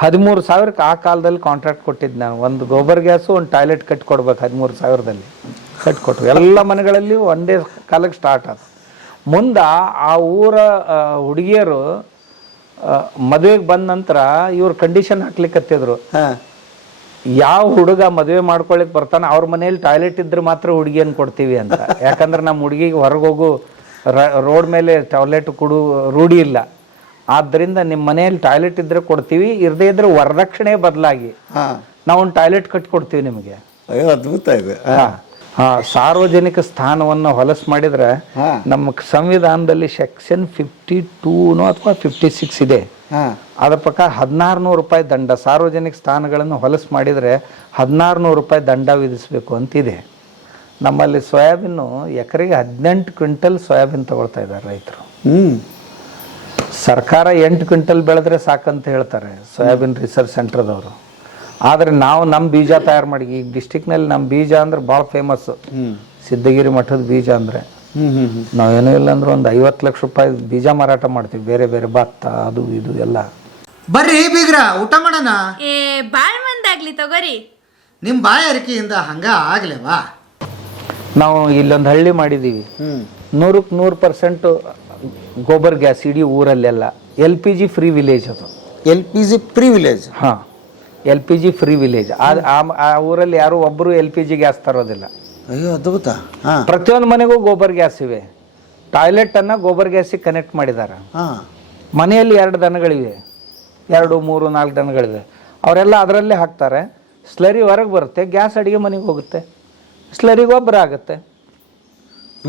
13,000ಕ್ಕೆ ಆ ಕಾಲದಲ್ಲಿ ಕಾಂಟ್ರಾಕ್ಟ್ ಕೊಟ್ಟಿದ್ದು ನಾನು. ಒಂದು ಗೋಬರ್ ಗ್ಯಾಸು ಒಂದು ಟಾಯ್ಲೆಟ್ ಕಟ್ಕೊಡ್ಬೇಕು 13,000ದಲ್ಲಿ ಕಟ್ಕೊಟ್ರು. ಎಲ್ಲ ಮನೆಗಳಲ್ಲಿ ಒಂದೇ ಕಾಲಕ್ಕೆ ಸ್ಟಾರ್ಟ್ ಆದ. ಮುಂದೆ ಆ ಊರ ಹುಡುಗಿಯರು ಮದುವೆಗೆ ಬಂದ ನಂತರ ಇವ್ರು ಕಂಡೀಷನ್ ಹಾಕ್ಲಿಕ್ಕತ್ತಿದ್ರು, ಯಾವ ಹುಡುಗ ಮದುವೆ ಮಾಡ್ಕೊಳಿಕ್ ಬರ್ತಾನೆ ಅವ್ರ ಮನೇಲಿ ಟಾಯ್ಲೆಟ್ ಇದ್ರೆ ಮಾತ್ರ ಹುಡುಗಿಯನ್ನು ಕೊಡ್ತೀವಿ ಅಂತ. ಯಾಕಂದ್ರೆ ನಮ್ಮ ಹುಡುಗಿಗೆ ಹೊರಗೋಗು ರೋಡ್ ಮೇಲೆ ಟಾಯ್ಲೆಟ್ ಕೊಡು ರೂಢಿ ಇಲ್ಲ. ಆದ್ದರಿಂದ ನಿಮ್ಮ ಮನೆಯಲ್ಲಿ ಟಾಯ್ಲೆಟ್ ಇದ್ರೆ ಕೊಡ್ತೀವಿ, ಇರದೇ ಇದ್ರೆ ವರದಕ್ಷಿಣೆ ಬದಲಾಗಿ ನಾವು ಒಂದು ಟಾಯ್ಲೆಟ್ ಕಟ್ಕೊಡ್ತೀವಿ ನಿಮಗೆ. ಅಯ್ಯೋ ಅದ್ಭುತ ಇದೆ. ಸಾರ್ವಜನಿಕ ಸ್ಥಾನವನ್ನು ಹೊಲಸು ಮಾಡಿದ್ರೆ ನಮ್ಮ ಸಂವಿಧಾನದಲ್ಲಿ ಸೆಕ್ಷನ್ 52 ಅಥವಾ 56 ಇದೆ. ಅದ್ರ ಪ್ರಕಾರ 1,600 ರೂಪಾಯಿ ದಂಡ. ಸಾರ್ವಜನಿಕ ಸ್ಥಾನಗಳನ್ನು ಹೊಲಸು ಮಾಡಿದರೆ 1,600 ರೂಪಾಯಿ ದಂಡ ವಿಧಿಸಬೇಕು ಅಂತಿದೆ. ನಮ್ಮಲ್ಲಿ ಸೋಯಾಬೀನು ಎಕರೆಗೆ 18 ಕ್ವಿಂಟಲ್ ಸೋಯಾಬೀನ್ ತಗೊಳ್ತಾ ಇದ್ದಾರೆ ರೈತರು. ಸರ್ಕಾರ 8 ಕ್ವಿಂಟಲ್ ಬೆಳೆದ್ರೆ ಸಾಕಂತ ಹೇಳ್ತಾರೆ ಸೋಯಾಬೀನ್ ರಿಸರ್ಚ್ ಸೆಂಟರ್ದವರು. ಆದರೆ ನಾವು ನಮ್ಮ ಬೀಜ ತಯಾರು ಮಾಡಿ ಈ ಡಿಸ್ಟಿಕ್ನಲ್ಲಿ ನಮ್ಮ ಬೀಜ ಅಂದ್ರೆ ಭಾಳ ಫೇಮಸ್ಸು. ಸಿದ್ದಗಿರಿ ಮಠದ ಬೀಜ ಅಂದರೆ ನಾವೇನೂ ಇಲ್ಲ ಅಂದ್ರೆ ಒಂದು 50 ಲಕ್ಷ ರೂಪಾಯಿ ಬೀಜ ಮಾರಾಟ ಮಾಡ್ತೀವಿ. ಬೇರೆ ಬೇರೆ ಭತ್ತ ಅದು ಇದು ಎಲ್ಲ. ಬರ್ರಿ ಬೀಗ್ರ ಊಟ ಮಾಡೋಣ. ಬಾಳ್ ಮಂದಾಗ್ಲಿ ತಗೋರಿ. ನಿಮ್ಮ ಬಾಯಾರಿಕೆಯಿಂದ ಹಂಗ ಆಗ್ಲೇವಾ? ನಾವು ಇಲ್ಲೊಂದು ಹಳ್ಳಿ ಮಾಡಿದ್ದೀವಿ. 100ಕ್ಕೆ 100% ಗೋಬರ್ ಗ್ಯಾಸ್ ಇಡೀ ಊರಲ್ಲೆಲ್ಲ. LPG ಫ್ರೀ ವಿಲೇಜ್ ಅದು. LPG free village? ಹಾಂ, LPG ಫ್ರೀ ವಿಲೇಜ್. ಆ ಊರಲ್ಲಿ ಯಾರು ಒಬ್ಬರು LPG ಗ್ಯಾಸ್ ತರೋದಿಲ್ಲ. ಅಯ್ಯೋ ಅದ್ಭುತ. ಪ್ರತಿಯೊಂದು ಮನೆಗೂ ಗೋಬರ್ ಗ್ಯಾಸ್ ಇವೆ. ಟಾಯ್ಲೆಟನ್ನು ಗೋಬರ್ ಗ್ಯಾಸಿಗೆ ಕನೆಕ್ಟ್ ಮಾಡಿದ್ದಾರೆ. ಮನೆಯಲ್ಲಿ 2 ದನಗಳಿವೆ, 2, 3, 4 ದನಗಳಿವೆ. ಅವರೆಲ್ಲ ಅದರಲ್ಲೇ ಹಾಕ್ತಾರೆ. ಸ್ಲರಿ ಹೊರಗೆ ಬರುತ್ತೆ, ಗ್ಯಾಸ್ ಅಡುಗೆ ಮನೆಗೆ ಹೋಗುತ್ತೆ, ಸ್ಲರಿ ಗೊಬ್ಬರ ಆಗುತ್ತೆ.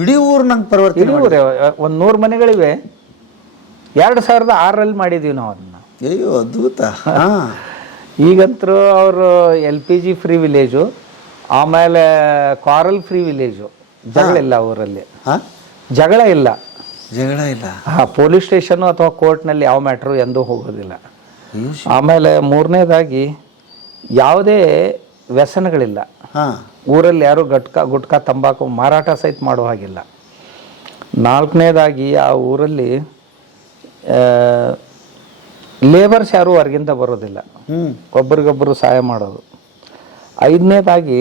ಇಡೀ ಊರು ನಂಗೆ ಪರಿವರ್ತನೆ. ಇಡೀ ಊರೇ ಒಂದು 100 ಮನೆಗಳಿವೆ. 2006ರಲ್ಲಿ ಮಾಡಿದ್ದೀವಿ ನಾವು ಅದನ್ನು. ಅಯ್ಯೋ ಅದ್ಭುತ. ಈಗಂತರೂ ಅವರು LPG ಫ್ರೀ ವಿಲೇಜು, ಆಮೇಲೆ ಕಾರಲ್ ಫ್ರೀ ವಿಲೇಜು. ಜಗಳ ಇಲ್ಲ ಊರಲ್ಲಿ, ಜಗಳ ಇಲ್ಲ. ಪೊಲೀಸ್ ಸ್ಟೇಷನ್ನು ಅಥವಾ ಕೋರ್ಟ್ನಲ್ಲಿ ಯಾವ ಮ್ಯಾಟ್ರು ಎಂದೂ ಹೋಗೋದಿಲ್ಲ. ಆಮೇಲೆ 3ನೇದಾಗಿ ಯಾವುದೇ ವ್ಯಸನಗಳಿಲ್ಲ ಊರಲ್ಲಿ. ಯಾರು ಗುಟ್ಕಾ ತಂಬಾಕು ಮಾರಾಟ ಸಹಿತ ಮಾಡೋ ಹಾಗಿಲ್ಲ. 4ನೇದಾಗಿ ಆ ಊರಲ್ಲಿ ಲೇಬರ್ಸ್ ಯಾರು ಹೊರಗಿಂದ ಬರೋದಿಲ್ಲ, ಒಬ್ರಿಗೊಬ್ಬರು ಸಹಾಯ ಮಾಡೋದು. 5ನೇದಾಗಿ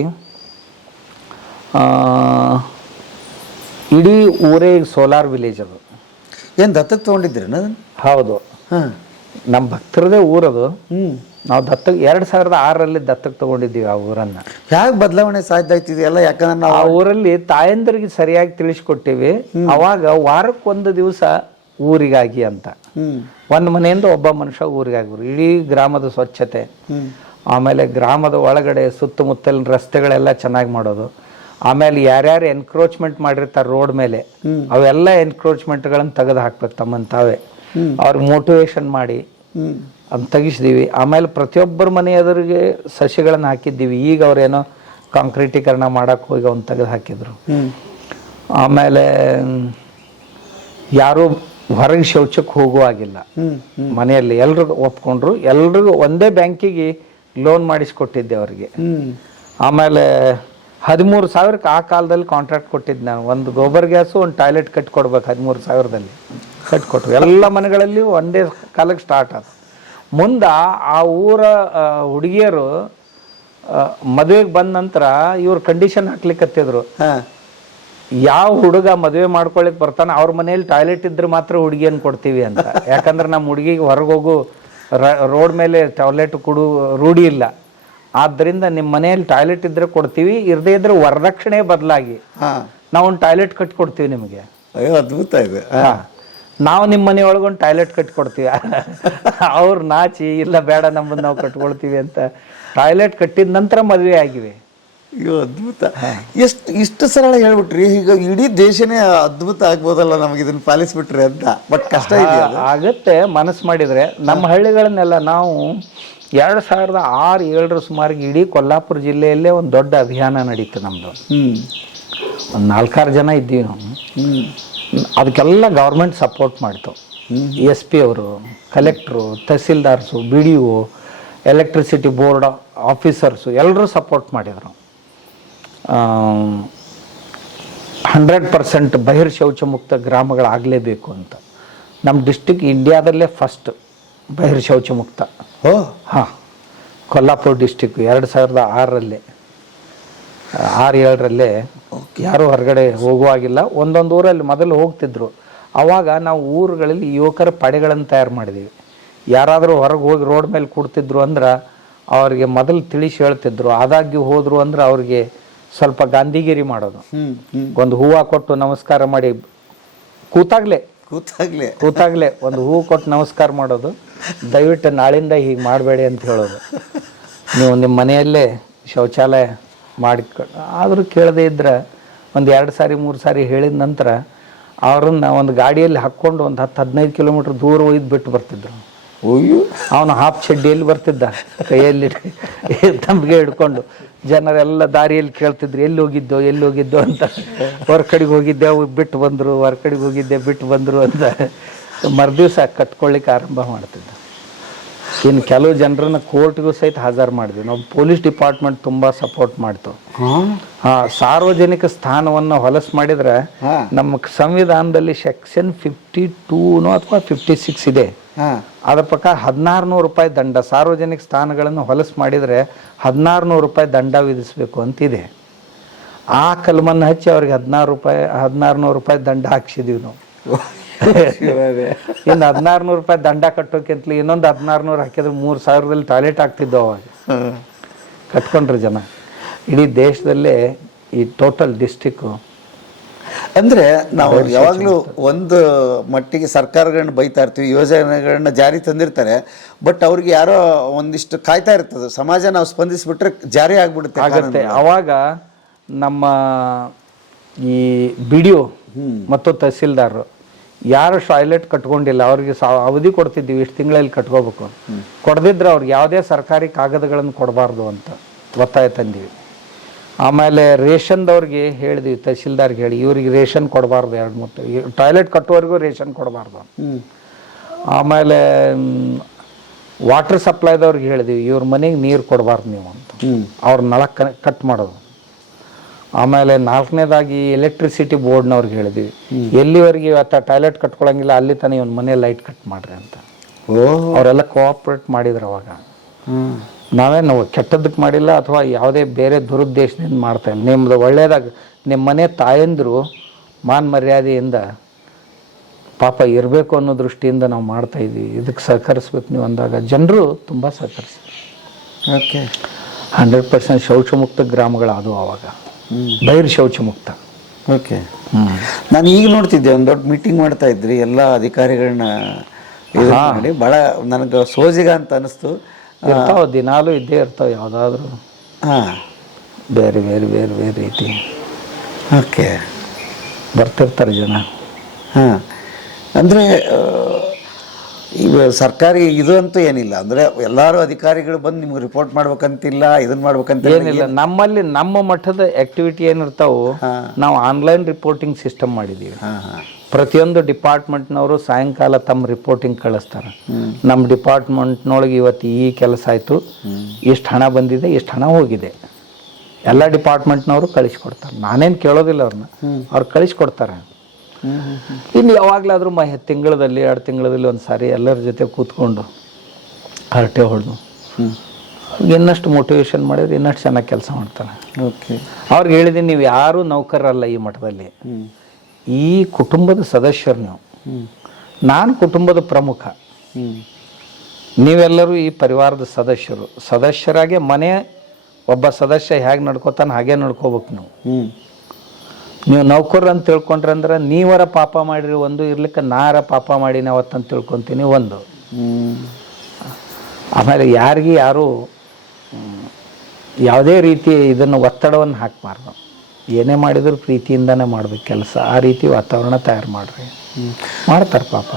ಇಡೀ ಊರೇ ಸೋಲಾರ್ ವಿಲೇಜ್ ಅದು. ಏನು ದತ್ತಕ್ಕೆ ತೊಗೊಂಡಿದ್ದೀರಿ? ಹೌದು, ನಮ್ಮ ಭಕ್ತರದೇ ಊರದು. ನಾವು ದತ್ತಕ್ಕೆ 2006ರಲ್ಲಿ ದತ್ತಕ್ಕೆ ತೊಗೊಂಡಿದ್ದೀವಿ ಆ ಊರನ್ನು. ಹೇಗೆ ಬದಲಾವಣೆ ಸಾಧ್ಯ ಆಯ್ತಿದೆಯಲ್ಲ? ಯಾಕಂದ್ರೆ ನಾವು ಆ ಊರಲ್ಲಿ ತಾಯಂದರಿಗೆ ಸರಿಯಾಗಿ ತಿಳಿಸ್ಕೊಟ್ಟಿವಿ. ಅವಾಗ ವಾರಕ್ಕೊಂದು ದಿವಸ ಊರಿಗಾಗಿ ಅಂತ ಒಂದು ಮನೆಯಿಂದ ಒಬ್ಬ ಮನುಷ್ಯ ಊರಿಗಾಗಿರು. ಇಡೀ ಗ್ರಾಮದ ಸ್ವಚ್ಛತೆ, ಆಮೇಲೆ ಗ್ರಾಮದ ಒಳಗಡೆ ಸುತ್ತಮುತ್ತಲಿನ ರಸ್ತೆಗಳೆಲ್ಲ ಚೆನ್ನಾಗಿ ಮಾಡೋದು. ಆಮೇಲೆ ಯಾರ್ಯಾರು ಎನ್ಕ್ರೋಚ್ಮೆಂಟ್ ಮಾಡಿರ್ತಾರೆ ರೋಡ್ ಮೇಲೆ, ಅವೆಲ್ಲ ಎನ್ಕ್ರೋಚ್ಮೆಂಟ್ಗಳನ್ನು ತೆಗೆದು ಹಾಕ್ಬೇಕು ತಮ್ಮನ್ನು ತಾವೇ. ಅವ್ರಿಗೆ ಮೋಟಿವೇಶನ್ ಮಾಡಿ ಅದನ್ನ ತೆಗಿಸಿದೀವಿ. ಆಮೇಲೆ ಪ್ರತಿಯೊಬ್ಬರ ಮನೆ ಎದುರಿಗೆ ಸಸಿಗಳನ್ನು ಹಾಕಿದ್ದೀವಿ. ಈಗ ಅವ್ರೇನೋ ಕಾಂಕ್ರೀಟೀಕರಣ ಮಾಡಕ್ಕೆ ಹೋಗಿ ಅವ್ನು ತೆಗೆದು ಹಾಕಿದ್ರು. ಆಮೇಲೆ ಯಾರು ಹೊರಗೆ ಶೌಚಕ್ಕೆ ಹೋಗುವಾಗಿಲ್ಲ ಮನೆಯಲ್ಲಿ. ಎಲ್ರಿಗೂ ಒಪ್ಕೊಂಡ್ರು, ಎಲ್ರಿಗೂ ಒಂದೇ ಬ್ಯಾಂಕಿಗೆ ಲೋನ್ ಮಾಡಿಸ್ಕೊಟ್ಟಿದ್ದೆ ಅವ್ರಿಗೆ. ಆಮೇಲೆ 13,000ಕ್ಕೆ ಆ ಕಾಲದಲ್ಲಿ ಕಾಂಟ್ರಾಕ್ಟ್ ಕೊಟ್ಟಿದ್ದು ನಾನು. ಒಂದು ಗೋಬರ್ ಗ್ಯಾಸು ಒಂದು ಟಾಯ್ಲೆಟ್ ಕಟ್ಕೊಡ್ಬೇಕು 13,000ದಲ್ಲಿ ಕಟ್ಕೊಟ್ರು. ಎಲ್ಲ ಮನೆಗಳಲ್ಲಿ ಒಂದೇ ಕಾಲಕ್ಕೆ ಸ್ಟಾರ್ಟ್ ಆದ. ಮುಂದೆ ಆ ಊರ ಹುಡುಗಿಯರು ಮದುವೆಗೆ ಬಂದ ನಂತರ ಇವ್ರು ಕಂಡೀಷನ್ ಹಾಕ್ಲಿಕ್ಕತ್ತಿದ್ರು, ಯಾವ ಹುಡುಗ ಮದುವೆ ಮಾಡ್ಕೊಳಿಕ್ ಬರ್ತಾನೆ ಅವ್ರ ಮನೇಲಿ ಟಾಯ್ಲೆಟ್ ಇದ್ರೆ ಮಾತ್ರ ಹುಡುಗಿಯನ್ನು ಕೊಡ್ತೀವಿ ಅಂತ. ಯಾಕಂದ್ರೆ ನಮ್ಮ ಹುಡುಗಿಗೆ ಹೊರಗೋಗು ರೋಡ್ ಮೇಲೆ ಟಾಯ್ಲೆಟ್ ಕೊಡು ರೂಢಿ ಇಲ್ಲ. ಆದ್ದರಿಂದ ನಿಮ್ಮ ಮನೆಯಲ್ಲಿ ಟಾಯ್ಲೆಟ್ ಇದ್ರೆ ಕೊಡ್ತೀವಿ, ಇರದೇ ಇದ್ರೆ ವರದಕ್ಷಿಣೆ ಬದಲಾಗಿ ನಾವು ಒಂದು ಟಾಯ್ಲೆಟ್ ಕಟ್ಕೊಡ್ತೀವಿ ನಿಮಗೆ. ಅಯ್ಯೋ ಅದ್ಭುತ ಇದೆ. ನಾವು ನಿಮ್ಮ ಮನೆ ಒಳಗೊಂದು ಟಾಯ್ಲೆಟ್ ಕಟ್ಕೊಡ್ತೀವಿ. ಅವ್ರು ನಾಚಿ ಇಲ್ಲ ಬೇಡ ನಮ್ಮನ್ನು ನಾವು ಕಟ್ಕೊಳ್ತೀವಿ ಅಂತ ಟಾಯ್ಲೆಟ್ ಕಟ್ಟಿದ ನಂತರ ಮದುವೆ ಆಗಿವೆ. ಅಯ್ಯೋ ಅದ್ಭುತ. ಇಷ್ಟು ಸರಳ ಹೇಳ್ಬಿಟ್ರಿ. ಈಗ ಇಡೀ ದೇಶನೇ ಅದ್ಭುತ ಆಗ್ಬೋದಲ್ಲ ನಮಗೆ ಇದನ್ನ ಪಾಲಿಸ್ಬಿಟ್ರಿ ಅಂತ. ಬಟ್ ಕಷ್ಟ ಆಗುತ್ತೆ ಮನಸ್ಸು ಮಾಡಿದರೆ. ನಮ್ಮ ಹಳ್ಳಿಗಳನ್ನೆಲ್ಲ ನಾವು 2006-7 ಸುಮಾರಿಗೆ ಇಡೀ ಕೊಲ್ಲಾಪುರ ಜಿಲ್ಲೆಯಲ್ಲೇ ಒಂದು ದೊಡ್ಡ ಅಭಿಯಾನ ನಡೀತು ನಮ್ಮದು. ಒಂದು 4-6 ಜನ ಇದ್ದೀವಿ ನಾವು. ಅದಕ್ಕೆಲ್ಲ ಗೌರ್ಮೆಂಟ್ ಸಪೋರ್ಟ್ ಮಾಡ್ತು. SP ಅವರು, ಕಲೆಕ್ಟ್ರು, ತಹಸೀಲ್ದಾರ್ಸು, BDO, ಎಲೆಕ್ಟ್ರಿಸಿಟಿ ಬೋರ್ಡ್ ಆಫೀಸರ್ಸು ಎಲ್ಲರೂ ಸಪೋರ್ಟ್ ಮಾಡಿದರು. 100% ಬಹಿರ್ ಶೌಚ ಮುಕ್ತ ಗ್ರಾಮಗಳಾಗಲೇಬೇಕು ಅಂತ. ನಮ್ಮ ಡಿಸ್ಟಿಕ್ ಇಂಡಿಯಾದಲ್ಲೇ ಫಸ್ಟ್ ಬಹಿರ್ ಶೌಚ ಮುಕ್ತ. ಹಾಂ, ಕೊಲ್ಲಾಪುರ ಡಿಸ್ಟಿಕ್ಕು 2006ರಲ್ಲಿ 6-7ರಲ್ಲೇ ಯಾರೂ ಹೊರಗಡೆ ಹೋಗುವಾಗಿಲ್ಲ. ಒಂದೊಂದು ಊರಲ್ಲಿ ಮೊದಲು ಹೋಗ್ತಿದ್ರು. ಆವಾಗ ನಾವು ಊರುಗಳಲ್ಲಿ ಯುವಕರ ಪಡೆಗಳನ್ನು ತಯಾರು ಮಾಡಿದ್ದೀವಿ. ಯಾರಾದರೂ ಹೊರಗೆ ಹೋಗಿ ರೋಡ್ ಮೇಲೆ ಕೂಡ್ತಿದ್ರು ಅಂದ್ರೆ ಅವ್ರಿಗೆ ಮೊದಲು ತಿಳಿಸಿ ಹೇಳ್ತಿದ್ರು. ಆದಾಗ್ಯೂ ಹೋದರು ಅಂದ್ರೆ ಅವ್ರಿಗೆ ಸ್ವಲ್ಪ ಗಾಂಧಿಗಿರಿ ಮಾಡೋದು, ಒಂದು ಹೂವು ಕೊಟ್ಟು ನಮಸ್ಕಾರ ಮಾಡಿ ಕೂತಾಗ್ಲೇ ಒಂದು ಹೂವು ಕೊಟ್ಟು ನಮಸ್ಕಾರ ಮಾಡೋದು, ದಯವಿಟ್ಟು ನಾಳಿಂದ ಹೀಗೆ ಮಾಡಬೇಡಿ ಅಂತ ಹೇಳೋದು. ನೀವು ನಿಮ್ಮ ಮನೆಯಲ್ಲೇ ಶೌಚಾಲಯ ಮಾಡಿ ಆದರೂ ಕೇಳದೇ ಇದ್ರೆ ಒಂದು 2 ಸಾರಿ 3 ಸಾರಿ ಹೇಳಿದ ನಂತರ ಅವ್ರನ್ನ ಒಂದು ಗಾಡಿಯಲ್ಲಿ ಹಾಕ್ಕೊಂಡು ಒಂದು 10-15 ಕಿಲೋಮೀಟ್ರ್ ದೂರ ಒಯ್ದು ಬಿಟ್ಟು ಬರ್ತಿದ್ರು. ಅವನು ಹಾಫ್ ಚಡ್ಡಿಯಲ್ಲಿ ಬರ್ತಿದ್ದ, ಕೈಯಲ್ಲಿ ತಂಬಿಗೆ ಹಿಡ್ಕೊಂಡು. ಜನರೆಲ್ಲ ದಾರಿಯಲ್ಲಿ ಕೇಳ್ತಿದ್ರು, ಎಲ್ಲಿ ಹೋಗಿದ್ದೋ ಅಂತ. ಹೊರಕಡೆಗೆ ಹೋಗಿದ್ದೆ ಬಿಟ್ಟು ಬಂದರು, ಹೊರಕಡೆಗೆ ಹೋಗಿದ್ದೆ ಬಿಟ್ಟು ಬಂದರು ಅಂತ ಮರುದಿವ್ಸ ಕಟ್ಕೊಳ್ಳಿಕ್ಕೆ ಆರಂಭ ಮಾಡ್ತಿದ್ದ. ಇನ್ನು ಕೆಲವು ಜನರನ್ನ ಕೋರ್ಟ್ಗೂ ಸಹಿತ ಹಾಜರು ಮಾಡಿದ್ವಿ ನಾವು. ಪೊಲೀಸ್ ಡಿಪಾರ್ಟ್ಮೆಂಟ್ ತುಂಬ ಸಪೋರ್ಟ್ ಮಾಡ್ತು. ಸಾರ್ವಜನಿಕ ಸ್ಥಾನವನ್ನು ಹೊಲಸು ಮಾಡಿದ್ರೆ ನಮ್ಮ ಸಂವಿಧಾನದಲ್ಲಿ ಸೆಕ್ಷನ್ 52 ಅಥವಾ 56 ಇದೆ. ಅದರ ಪ್ರಕಾರ 1600 ರೂಪಾಯಿ ದಂಡ, ಸಾರ್ವಜನಿಕ ಸ್ಥಾನಗಳನ್ನು ಹೊಲಸು ಮಾಡಿದರೆ 1600 ರೂಪಾಯಿ ದಂಡ ವಿಧಿಸಬೇಕು ಅಂತಿದೆ. ಆ ಕಲ್ಮನ್ನು ಹಚ್ಚಿ ಅವ್ರಿಗೆ 1600 ರೂಪಾಯಿ ದಂಡ ಹಾಕ್ಸಿದೀವಿ ನಾವು. ಇನ್ನು 1600 ರೂಪಾಯಿ ದಂಡ ಕಟ್ಟೋಕ್ಕಿಂತಲೂ ಇನ್ನೊಂದು 1600 ಹಾಕಿದ್ರೆ 3000ದಲ್ಲಿ ಟಾಯ್ಲೆಟ್ ಆಗ್ತಿದ್ದವು ಅವಾಗ. ಕಟ್ಕೊಂಡ್ರು ಜನ. ಇಡೀ ದೇಶದಲ್ಲೇ ಈ ಟೋಟಲ್ ಡಿಸ್ಟಿಕ್ಕು. ಅಂದರೆ ನಾವು ಯಾವಾಗಲೂ ಒಂದು ಮಟ್ಟಿಗೆ ಸರ್ಕಾರಗಳನ್ನ ಬೈತಾ ಇರ್ತೀವಿ, ಯೋಜನೆಗಳನ್ನ ಜಾರಿ ತಂದಿರ್ತಾರೆ, ಬಟ್ ಅವ್ರಿಗೆ ಯಾರೋ ಒಂದಿಷ್ಟು ಕಾಯ್ತಾ ಇರ್ತದೆ ಸಮಾಜ, ನಾವು ಸ್ಪಂದಿಸ್ಬಿಟ್ರೆ ಜಾರಿ ಆಗ್ಬಿಡುತ್ತೆ ಆಗುತ್ತೆ. ಅವಾಗ ನಮ್ಮ ಈ BDO ಮತ್ತು ತಹಸೀಲ್ದಾರರು ಯಾರು ಟಾಯ್ಲೆಟ್ ಕಟ್ಕೊಂಡಿಲ್ಲ ಅವ್ರಿಗೆ ಅವಧಿ ಕೊಡ್ತಿದ್ದೀವಿ, ಇಷ್ಟು ತಿಂಗಳಲ್ಲಿ ಕಟ್ಕೋಬೇಕು. ಕೊಡದಿದ್ರೆ ಅವ್ರಿಗೆ ಯಾವುದೇ ಸರ್ಕಾರಿ ಕಾಗದಗಳನ್ನು ಕೊಡಬಾರ್ದು ಅಂತ ಒತ್ತಾಯ ತಂದೀವಿ. ಆಮೇಲೆ ರೇಷನ್ದವ್ರಿಗೆ ಹೇಳಿದ್ವಿ, ತಹಸೀಲ್ದಾರ್ಗೆ ಹೇಳಿ ಇವ್ರಿಗೆ ರೇಷನ್ ಕೊಡಬಾರ್ದು, 2-3 ಟಾಯ್ಲೆಟ್ ಕಟ್ಟುವವರೆಗೂ ರೇಷನ್ ಕೊಡಬಾರ್ದು. ಆಮೇಲೆ ವಾಟರ್ ಸಪ್ಲೈದವ್ರಿಗೆ ಹೇಳಿದ್ವಿ, ಇವ್ರ ಮನೆಗೆ ನೀರು ಕೊಡಬಾರ್ದು ನೀವು ಅಂತ, ಅವ್ರ ನಳ ಕಟ್ ಮಾಡೋದು. ಆಮೇಲೆ 4ನೇದಾಗಿ ಎಲೆಕ್ಟ್ರಿಸಿಟಿ ಬೋರ್ಡ್ನವ್ರಿಗೆ ಹೇಳಿದ್ವಿ, ಎಲ್ಲಿವರೆಗೆ ಇವತ್ತು ಟಾಯ್ಲೆಟ್ ಕಟ್ಕೊಳಂಗಿಲ್ಲ ಅಲ್ಲಿ ತಾನೇ ಒಂದು ಮನೆ ಲೈಟ್ ಕಟ್ ಮಾಡ್ರಿ ಅಂತ. ಅವರೆಲ್ಲ ಕೋಆಪ್ರೇಟ್ ಮಾಡಿದ್ರು. ಅವಾಗ ನಾವು ಕೆಟ್ಟದಕ್ಕೆ ಮಾಡಿಲ್ಲ ಅಥವಾ ಯಾವುದೇ ಬೇರೆ ದುರುದ್ದೇಶದಿಂದ ಮಾಡ್ತಾ ಇಲ್ಲ. ನಿಮ್ಮದು ಒಳ್ಳೇದಾಗ ನಿಮ್ಮ ಮನೆ ತಾಯಂದರು ಮಾನ್ ಮರ್ಯಾದೆಯಿಂದ ಪಾಪ ಇರಬೇಕು ಅನ್ನೋ ದೃಷ್ಟಿಯಿಂದ ನಾವು ಮಾಡ್ತಾ ಇದ್ದೀವಿ, ಇದಕ್ಕೆ ಸಹಕರಿಸ್ಬೇಕು ನೀವು ಅಂದಾಗ ಜನರು ತುಂಬ ಸಹಕರಿಸ್ತಾರೆ. ಓಕೆ, 100% ಶೌಚಮುಕ್ತ ಗ್ರಾಮಗಳಾದವು ಅವಾಗ, ಬಹಿರ್ ಶೌಚ ಮುಕ್ತ. ಓಕೆ. ನಾನು ಈಗ ನೋಡ್ತಿದ್ದೆ, ಒಂದು ದೊಡ್ಡ ಮೀಟಿಂಗ್ ಮಾಡ್ತಾ ಇದ್ರಿ ಎಲ್ಲ ಅಧಿಕಾರಿಗಳನ್ನ ಮಾಡಿ, ಭಾಳ ನನಗೆ ಸೋಜಿಗ ಅಂತ ಅನಿಸ್ತು. ಇರ್ತಾವೆ, ದಿನಾಲೂ ಇದ್ದೇ ಇರ್ತಾವೆ ಯಾವುದಾದ್ರೂ ಬೇರೆ ಬೇರೆ ಬೇರೆ ಬೇರೆ ರೀತಿ. ಓಕೆ, ಬರ್ತಿರ್ತಾರೆ ಜನ. ಅಂದರೆ ಈಗ ಸರ್ಕಾರಿ ಇದು ಅಂತೂ ಏನಿಲ್ಲ, ಅಂದರೆ ಎಲ್ಲರೂ ಅಧಿಕಾರಿಗಳು ಬಂದು ನಿಮ್ಗೆ ರಿಪೋರ್ಟ್ ಮಾಡ್ಬೇಕಂತಿಲ್ಲ, ಇದನ್ನ ಮಾಡ್ಬೇಕಂತ ಏನಿಲ್ಲ. ನಮ್ಮಲ್ಲಿ ನಮ್ಮ ಮಟ್ಟದ ಆಕ್ಟಿವಿಟಿ ಏನಿರ್ತಾವು ನಾವು ಆನ್ಲೈನ್ ರಿಪೋರ್ಟಿಂಗ್ ಸಿಸ್ಟಮ್ ಮಾಡಿದ್ದೀವಿ. ಪ್ರತಿಯೊಂದು ಡಿಪಾರ್ಟ್ಮೆಂಟ್ನವರು ಸಾಯಂಕಾಲ ತಮ್ಮ ರಿಪೋರ್ಟಿಂಗ್ ಕಳಿಸ್ತಾರೆ. ನಮ್ಮ ಡಿಪಾರ್ಟ್ಮೆಂಟ್ನೊಳಗೆ ಇವತ್ತು ಈ ಕೆಲಸ ಆಯಿತು, ಎಷ್ಟು ಹಣ ಬಂದಿದೆ, ಎಷ್ಟು ಹಣ ಹೋಗಿದೆ, ಎಲ್ಲ ಡಿಪಾರ್ಟ್ಮೆಂಟ್ನವರು ಕಳಿಸ್ಕೊಡ್ತಾರೆ. ನಾನೇನು ಕೇಳೋದಿಲ್ಲ ಅವ್ರನ್ನ, ಅವ್ರು ಕಳಿಸ್ಕೊಡ್ತಾರೆ. ಇನ್ನು ಯಾವಾಗಲಾದರೂ ತಿಂಗಳಲ್ಲಿ 2 ತಿಂಗಳಲ್ಲಿ ಒಂದು ಸಾರಿ ಎಲ್ಲರ ಜೊತೆ ಕೂತ್ಕೊಂಡು ಹರಟೆ ಹೊಡೆದು ಇನ್ನಷ್ಟು ಮೋಟಿವೇಶನ್ ಮಾಡಿದ್ರೆ ಇನ್ನಷ್ಟು ಚೆನ್ನಾಗಿ ಕೆಲಸ ಮಾಡ್ತಾರೆ. ಓಕೆ, ಅವ್ರಿಗೆ ಹೇಳಿದ್ದೀನಿ, ನೀವು ಯಾರೂ ನೌಕರರಲ್ಲ ಈ ಮಠದಲ್ಲಿ, ಈ ಕುಟುಂಬದ ಸದಸ್ಯರು ನೀವು. ನಾನು ಕುಟುಂಬದ ಪ್ರಮುಖ, ನೀವೆಲ್ಲರೂ ಈ ಪರಿವಾರದ ಸದಸ್ಯರು. ಸದಸ್ಯರಾಗೆ ಮನೆ ಒಬ್ಬ ಸದಸ್ಯ ಹೇಗೆ ನಡ್ಕೋತಾನೆ ಹಾಗೆ ನಡ್ಕೋಬೇಕು ನೀವು. ನೀವು ನೌಕರರು ಅಂತ ತಿಳ್ಕೊಂಡ್ರೆ ಅಂದ್ರೆ ನೀವರ ಪಾಪ ಮಾಡಿರಿ ಒಂದು, ಇರ್ಲಿಕ್ಕೆ ನಾರ ಪಾಪ ಮಾಡೀನಿ ಅವತ್ತಂತ ತಿಳ್ಕೊತೀನಿ ಒಂದು. ಆಮೇಲೆ ಯಾರಿಗೂ ಯಾರು ಯಾವುದೇ ರೀತಿ ಇದನ್ನು ಒತ್ತಡವನ್ನು ಹಾಕಬಾರ್ದು. ಏನೇ ಮಾಡಿದ್ರು ಪ್ರೀತಿಯಿಂದನೇ ಮಾಡ್ಬೇಕು ಕೆಲಸ. ಆ ರೀತಿ ವಾತಾವರಣ ತಯಾರು ಮಾಡ್ರಿ, ಮಾಡ್ತಾರೆ ಪಾಪ.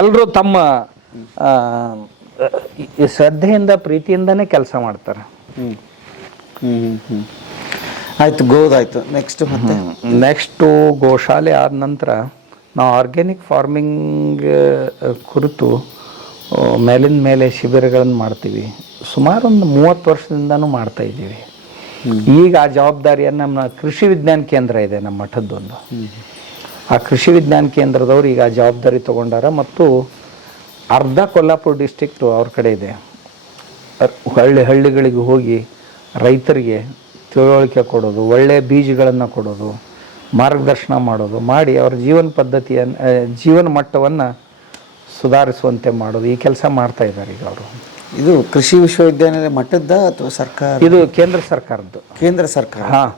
ಎಲ್ಲರೂ ತಮ್ಮ ಶ್ರದ್ಧೆಯಿಂದ ಪ್ರೀತಿಯಿಂದನೇ ಕೆಲಸ ಮಾಡ್ತಾರೆ. ಆಯಿತು, ಗೋದಾಯಿತು. ನೆಕ್ಸ್ಟು ಗೋಶಾಲೆ ಆದ ನಂತರ ನಾವು ಆರ್ಗ್ಯಾನಿಕ್ ಫಾರ್ಮಿಂಗ್ ಕುರಿತು ಮೇಲಿನ ಮೇಲೆ ಶಿಬಿರಗಳನ್ನು ಮಾಡ್ತೀವಿ. ಸುಮಾರು ಒಂದು 30 ವರ್ಷದಿಂದನೂ ಮಾಡ್ತಾಯಿದ್ದೀವಿ. ಈಗ ಆ ಜವಾಬ್ದಾರಿಯನ್ನು ನಮ್ಮ ಕೃಷಿ ವಿಜ್ಞಾನ ಕೇಂದ್ರ ಇದೆ ನಮ್ಮ ಮಠದ್ದೊಂದು, ಆ ಕೃಷಿ ವಿಜ್ಞಾನ ಕೇಂದ್ರದವ್ರು ಈಗ ಆ ಜವಾಬ್ದಾರಿ ತೊಗೊಂಡಾರ. ಮತ್ತು ಅರ್ಧ ಕೊಲ್ಲಾಪುರ ಡಿಸ್ಟ್ರಿಕ್ಟು ಅವ್ರ ಕಡೆ ಇದೆ. ಹಳ್ಳಿಗಳಿಗೆ ಹೋಗಿ ರೈತರಿಗೆ ತಿಳುವಳಿಕೆ ಕೊಡೋದು, ಒಳ್ಳೆಯ ಬೀಜಗಳನ್ನು ಕೊಡೋದು, ಮಾರ್ಗದರ್ಶನ ಮಾಡೋದು, ಮಾಡಿ ಅವರ ಜೀವನ ಪದ್ಧತಿಯನ್ನು ಜೀವನ ಮಟ್ಟವನ್ನು ಸುಧಾರಿಸುವಂತೆ ಮಾಡೋದು, ಈ ಕೆಲಸ ಮಾಡ್ತಾ ಇದ್ದಾರೆ ಈಗ ಅವರು. ಇದು ಕೃಷಿ ವಿಶ್ವವಿದ್ಯಾನಿಲಯ ಮಟ್ಟದ ಅಥವಾ ಸರ್ಕಾರ? ಇದು ಕೇಂದ್ರ ಸರ್ಕಾರದ್ದು. ಕೇಂದ್ರ ಸರ್ಕಾರ. ಹಾಂ,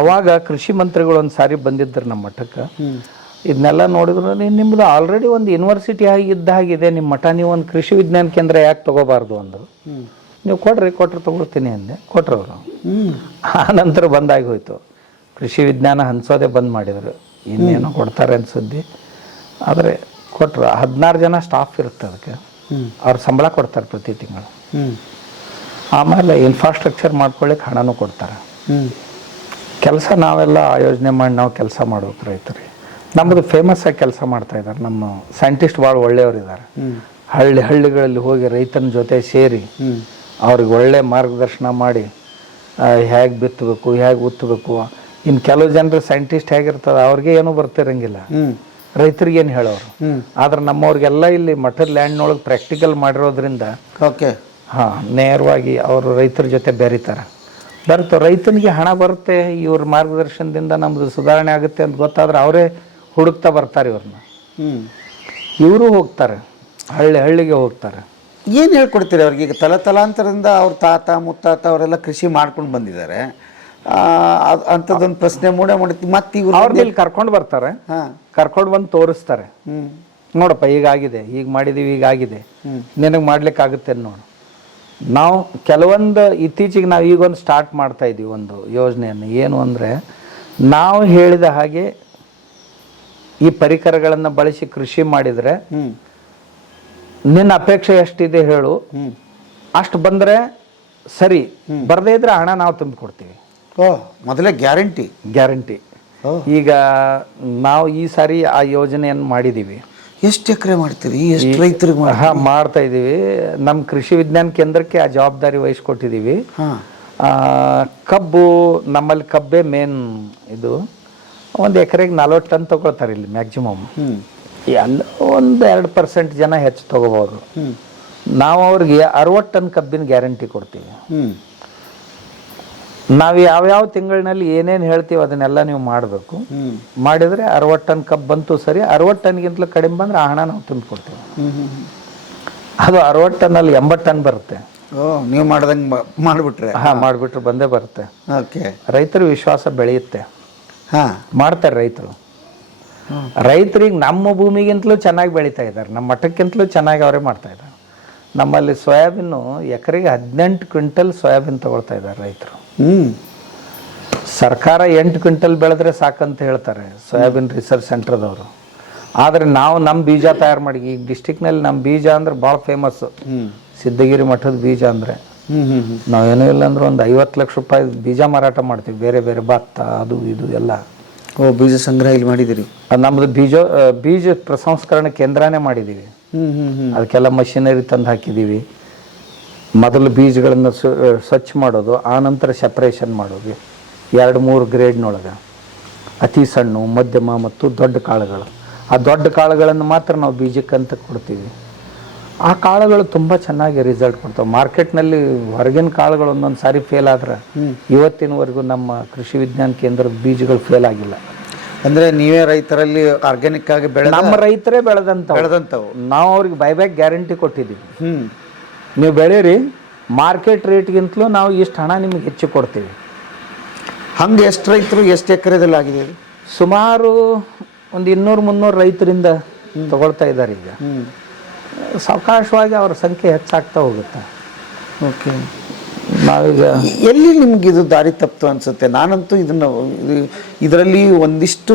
ಅವಾಗ ಕೃಷಿ ಮಂತ್ರಿಗಳು ಒಂದು ಸಾರಿ ಬಂದಿದ್ದರು ನಮ್ಮ ಮಠಕ್ಕೆ. ಇದನ್ನೆಲ್ಲ ನೋಡಿದ್ರು, ನಿಮ್ಮದು ಆಲ್ರೆಡಿ ಒಂದು ಯೂನಿವರ್ಸಿಟಿ ಇದ್ದ ಹಾಗಿದೆ ನಿಮ್ಮ ಮಠ, ನೀವು ಒಂದು ಕೃಷಿ ವಿಜ್ಞಾನ ಕೇಂದ್ರ ಯಾಕೆ ತೊಗೋಬಾರ್ದು ಅಂದರು. ನೀವು ಕೊಟ್ರೆ ತೊಗೊಳ್ತೀನಿ ಅಂದೆ, ಕೊಟ್ರವರು. ಆ ನಂತರ ಬಂದಾಗಿ ಹೋಯ್ತು, ಕೃಷಿ ವಿಜ್ಞಾನ ಹಂಚೋದೇ ಬಂದ್ ಮಾಡಿದರು. ಇನ್ನೇನೋ ಕೊಡ್ತಾರೆ ಅನ್ಸುದ್ದಿ, ಆದರೆ ಕೊಟ್ಟರು. 16 ಜನ ಸ್ಟಾಫ್ ಇರುತ್ತೆ ಅದಕ್ಕೆ, ಅವ್ರು ಸಂಬಳ ಕೊಡ್ತಾರೆ ಪ್ರತಿ ತಿಂಗಳು. ಆಮೇಲೆ ಇನ್ಫ್ರಾಸ್ಟ್ರಕ್ಚರ್ ಮಾಡ್ಕೊಳ್ಳಿಕ್ಕೆ ಹಣನೂ ಕೊಡ್ತಾರೆ. ಕೆಲಸ ನಾವೆಲ್ಲ ಆಯೋಜನೆ ಮಾಡಿ ನಾವು ಕೆಲಸ ಮಾಡ್ಬೇಕು ರೈತರಿಗೆ. ನಮ್ಮದು ಫೇಮಸ್ ಆಗಿ ಕೆಲಸ ಮಾಡ್ತಾ ಇದ್ದಾರೆ, ನಮ್ಮ ಸೈಂಟಿಸ್ಟ್ ಭಾಳ ಒಳ್ಳೆಯವರಿದ್ದಾರೆ. ಹಳ್ಳಿಗಳಲ್ಲಿ ಹೋಗಿ ರೈತನ ಜೊತೆ ಸೇರಿ ಅವ್ರಿಗೆ ಒಳ್ಳೆ ಮಾರ್ಗದರ್ಶನ ಮಾಡಿ ಹೇಗೆ ಬಿತ್ತಬೇಕು, ಹೇಗೆ ಉತ್ತಬೇಕು. ಇನ್ನು ಕೆಲವು ಜನರು ಸೈಂಟಿಸ್ಟ್ ಹೇಗಿರ್ತದೆ ಅವ್ರಿಗೆ ಏನೂ ಬರ್ತಿರಂಗಿಲ್ಲ, ರೈತರಿಗೇನು ಹೇಳೋರು. ಆದ್ರೆ ನಮ್ಮವ್ರಿಗೆಲ್ಲ ಇಲ್ಲಿ ಮಠದ ಲ್ಯಾಂಡ್ನೊಳಗೆ ಪ್ರಾಕ್ಟಿಕಲ್ ಮಾಡಿರೋದ್ರಿಂದ ಓಕೆ, ಹಾಂ, ನೇರವಾಗಿ ಅವರು ರೈತರ ಜೊತೆ ಬೆರೀತಾರೆ. ರೈತನಿಗೆ ಹಣ ಬರುತ್ತೆ, ಇವ್ರ ಮಾರ್ಗದರ್ಶನದಿಂದ ನಮ್ಮದು ಸುಧಾರಣೆ ಆಗುತ್ತೆ ಅಂತ ಗೊತ್ತಾದ್ರೆ ಅವರೇ ಹುಡುಕ್ತಾ ಬರ್ತಾರೆ ಇವ್ರನ್ನ. ಇವರು ಹೋಗ್ತಾರೆ, ಹಳ್ಳಿಗೆ ಹೋಗ್ತಾರೆ. ಏನು ಹೇಳ್ಕೊಡ್ತೀರಿ ಅವ್ರಿಗೆ? ಈಗ ತಲಾಂತರದಿಂದ ಅವ್ರ ತಾತ ಮುತ್ತಾತ ಅವರೆಲ್ಲ ಕೃಷಿ ಮಾಡ್ಕೊಂಡು ಬಂದಿದ್ದಾರೆ. ಅಂಥದ್ದೊಂದು ಪ್ರಶ್ನೆ ಮೂಡಿತ್ತು. ಮತ್ತೆ ಇವ್ರು ಅವ್ರನ್ನ ಇಲ್ಲಿ ಕರ್ಕೊಂಡು ಬರ್ತಾರೆ, ಕರ್ಕೊಂಡು ಬಂದು ತೋರಿಸ್ತಾರೆ. ನೋಡಪ್ಪ ಹೀಗಾಗಿದೆ, ಈಗ ಮಾಡಿದೀವಿ, ಹೀಗಾಗಿದೆ, ನಿನಗೆ ಮಾಡ್ಲಿಕ್ಕೆ ಆಗುತ್ತೆ ನೋಡು. ನಾವು ಕೆಲವೊಂದು ಇತ್ತೀಚೆಗೆ ನಾವು ಈಗೊಂದು ಸ್ಟಾರ್ಟ್ ಮಾಡ್ತಾ ಇದ್ದೀವಿ ಒಂದು ಯೋಜನೆಯನ್ನು. ಏನು ಅಂದರೆ, ನಾವು ಹೇಳಿದ ಹಾಗೆ ಈ ಪರಿಕರಗಳನ್ನು ಬಳಸಿ ಕೃಷಿ ಮಾಡಿದರೆ ನಿನ್ನ ಅಪೇಕ್ಷೆ ಎಷ್ಟಿದೆ ಹೇಳು, ಅಷ್ಟು ಬಂದರೆ ಸರಿ, ಬರದೇ ಇದ್ರೆ ಹಣ ನಾವು ತುಂಬಿಕೊಡ್ತೀವಿ. ಮೊದಲೇ ಗ್ಯಾರಂಟಿ. ಈಗ ನಾವು ಈ ಸಾರಿ ಆ ಯೋಜನೆಯನ್ನು ಮಾಡಿದ್ದೀವಿ. ಎಷ್ಟು ಎಕರೆ ಮಾಡ್ತೀರಿ? ಎಷ್ಟು ರೈತರಿಗೆ ಮಾಡ್ತಾ ಇದ್ದೀವಿ. ನಮ್ಮ ಕೃಷಿ ವಿಜ್ಞಾನ ಕೇಂದ್ರಕ್ಕೆ ಆ ಜವಾಬ್ದಾರಿ ವಹಿಸ್ಕೊಟ್ಟಿದ್ದೀವಿ. ಕಬ್ಬು, ನಮ್ಮಲ್ಲಿ ಕಬ್ಬೆ ಮೇನ್. ಇದು ಒಂದು ಎಕರೆಗೆ 40 ಟನ್ ತಗೊಳ್ತಾರೆ ಇಲ್ಲಿ ಮ್ಯಾಕ್ಸಿಮಮ್. ಎಲ್ಲ ಒಂದು 2% ಜನ ಹೆಚ್ಚು ತಗೋಬೋದು. ನಾವು ಅವ್ರಿಗೆ 60 ಟನ್ ಕಬ್ಬಿನ ಗ್ಯಾರಂಟಿ ಕೊಡ್ತೀವಿ. ನಾವು ಯಾವ್ಯಾವ ತಿಂಗಳಿನಲ್ಲಿ ಏನೇನು ಹೇಳ್ತೀವಿ ಅದನ್ನೆಲ್ಲ ನೀವು ಮಾಡಬೇಕು. ಮಾಡಿದರೆ 60 ಟನ್ ಕಬ್ಬು ಬಂತು ಸರಿ, 60 ಟನ್ಗಿಂತಲೂ ಕಡಿಮೆ ಬಂದರೆ ಆ ಹಣ ನಾವು ತುಂಬಿಕೊಡ್ತೀವಿ. ಅದು 60 ಟನ್ನಲ್ಲಿ 80 ಟನ್ ಬರುತ್ತೆ. ನೀವು ಮಾಡ್ದಂಗೆ ಮಾಡಿಬಿಟ್ರೆ? ಮಾಡಿಬಿಟ್ರೆ ಬಂದೇ ಬರುತ್ತೆ. ಓಕೆ, ರೈತರ ವಿಶ್ವಾಸ ಬೆಳೆಯುತ್ತೆ. ಮಾಡ್ತಾರೆ ರೈತರಿಗೆ ನಮ್ಮ ಭೂಮಿಗಿಂತಲೂ ಚೆನ್ನಾಗಿ ಬೆಳೀತಾ ಇದ್ದಾರೆ, ನಮ್ಮ ಮಠಕ್ಕಿಂತಲೂ ಚೆನ್ನಾಗಿ ಅವರೇ ಮಾಡ್ತಾ ಇದ್ದಾರೆ. ನಮ್ಮಲ್ಲಿ ಸೋಯಾಬೀನು ಎಕರೆಗೆ 18 ಕ್ವಿಂಟಲ್ ಸೋಯಾಬೀನ್ ತಗೊಳ್ತಾ ಇದ್ದಾರೆ ರೈತರು. ಸರ್ಕಾರ 8 ಕ್ವಿಂಟಲ್ ಬೆಳೆದ್ರೆ ಸಾಕಂತ ಹೇಳ್ತಾರೆ ಸೋಯಾಬೀನ್ ರಿಸರ್ಚ್ ಸೆಂಟರ್ದವರು. ಆದರೆ ನಾವು ನಮ್ಮ ಬೀಜ ತಯಾರು ಮಾಡಿ, ಈಗ ಡಿಸ್ಟಿಕ್ನಲ್ಲಿ ನಮ್ಮ ಬೀಜ ಅಂದ್ರೆ ಭಾಳ ಫೇಮಸ್. ಸಿದ್ದಗಿರಿ ಮಠದ ಬೀಜ ಅಂದರೆ ನಾವೇನೂ ಇಲ್ಲ ಅಂದ್ರೆ ಒಂದು 50 ಲಕ್ಷ ರೂಪಾಯಿ ಬೀಜ ಮಾರಾಟ ಮಾಡ್ತೀವಿ. ಬೇರೆ ಬೇರೆ ಭತ್ತ, ಅದು ಇದು ಎಲ್ಲ. ಬೀಜ ಸಂಗ್ರಹ ಇಲ್ಲಿ ಮಾಡಿದ್ದೀರಿ? ನಮ್ಮದು ಬೀಜ ಪ್ರಸಂಸ್ಕರಣೆ ಕೇಂದ್ರನೇ ಮಾಡಿದ್ದೀವಿ. ಅದಕ್ಕೆಲ್ಲ ಮಷಿನರಿ ತಂದು ಹಾಕಿದ್ದೀವಿ. ಮೊದಲು ಬೀಜಗಳನ್ನು ಸ್ವಚ್ಛ ಮಾಡೋದು, ಆನಂತರ ಸೆಪ್ರೇಷನ್ ಮಾಡೋದು 2-3 ಗ್ರೇಡ್ನೊಳಗೆ. ಅತಿ ಸಣ್ಣ, ಮಧ್ಯಮ ಮತ್ತು ದೊಡ್ಡ ಕಾಳುಗಳು. ಆ ದೊಡ್ಡ ಕಾಳುಗಳನ್ನು ಮಾತ್ರ ನಾವು ಬೀಜಕ್ಕಂತ ಕೊಡ್ತೀವಿ. ಆ ಕಾಳುಗಳು ತುಂಬ ಚೆನ್ನಾಗಿ ರಿಸಲ್ಟ್ ಕೊಡ್ತಾವೆ. ಮಾರ್ಕೆಟ್ನಲ್ಲಿ ಹೊರಗಿನ ಕಾಳುಗಳು ಒಂದೊಂದು ಸಾರಿ ಫೇಲ್ ಆದ್ರೆ ಇವತ್ತಿನವರೆಗೂ ನಮ್ಮ ಕೃಷಿ ವಿಜ್ಞಾನ ಕೇಂದ್ರದ ಬೀಜಗಳು ಫೇಲ್ ಆಗಿಲ್ಲ. ಅಂದರೆ ನೀವೇ ರೈತರಲ್ಲಿ ಆರ್ಗ್ಯಾನಿಕ್ ಆಗಿ ನಮ್ಮ ರೈತರೇ ಬೆಳೆದಂಥವು ನಾವು ಅವ್ರಿಗೆ ಬೈಬ್ಯಾಕ್ ಗ್ಯಾರಂಟಿ ಕೊಟ್ಟಿದ್ದೀವಿ. ನೀವು ಬೆಳೀರಿ, ಮಾರ್ಕೆಟ್ ರೇಟ್ಗಿಂತಲೂ ನಾವು ಇಷ್ಟು ಹಣ ನಿಮಗೆ ಹೆಚ್ಚು ಕೊಡ್ತೀವಿ. ಹಂಗೆ ಎಷ್ಟು ರೈತರು ಎಷ್ಟು ಎಕರೆದಲ್ಲಿ ಆಗಿದೆ? ಸುಮಾರು ಒಂದು 200-300 ರೈತರಿಂದ ತಗೊಳ್ತಾ ಇದ್ದಾರೆ. ಈಗ ಸಾವಕಾಶವಾಗಿ ಅವರ ಸಂಖ್ಯೆ ಹೆಚ್ಚಾಗ್ತಾ ಹೋಗುತ್ತೆ. ಓಕೆ, ನಾವೀಗ ಎಲ್ಲಿ ನಿಮ್ಗೆ ಇದು ದಾರಿ ತಪ್ಪಿತು ಅನ್ಸುತ್ತೆ? ನಾನಂತೂ ಇದರಲ್ಲಿ ಒಂದಿಷ್ಟು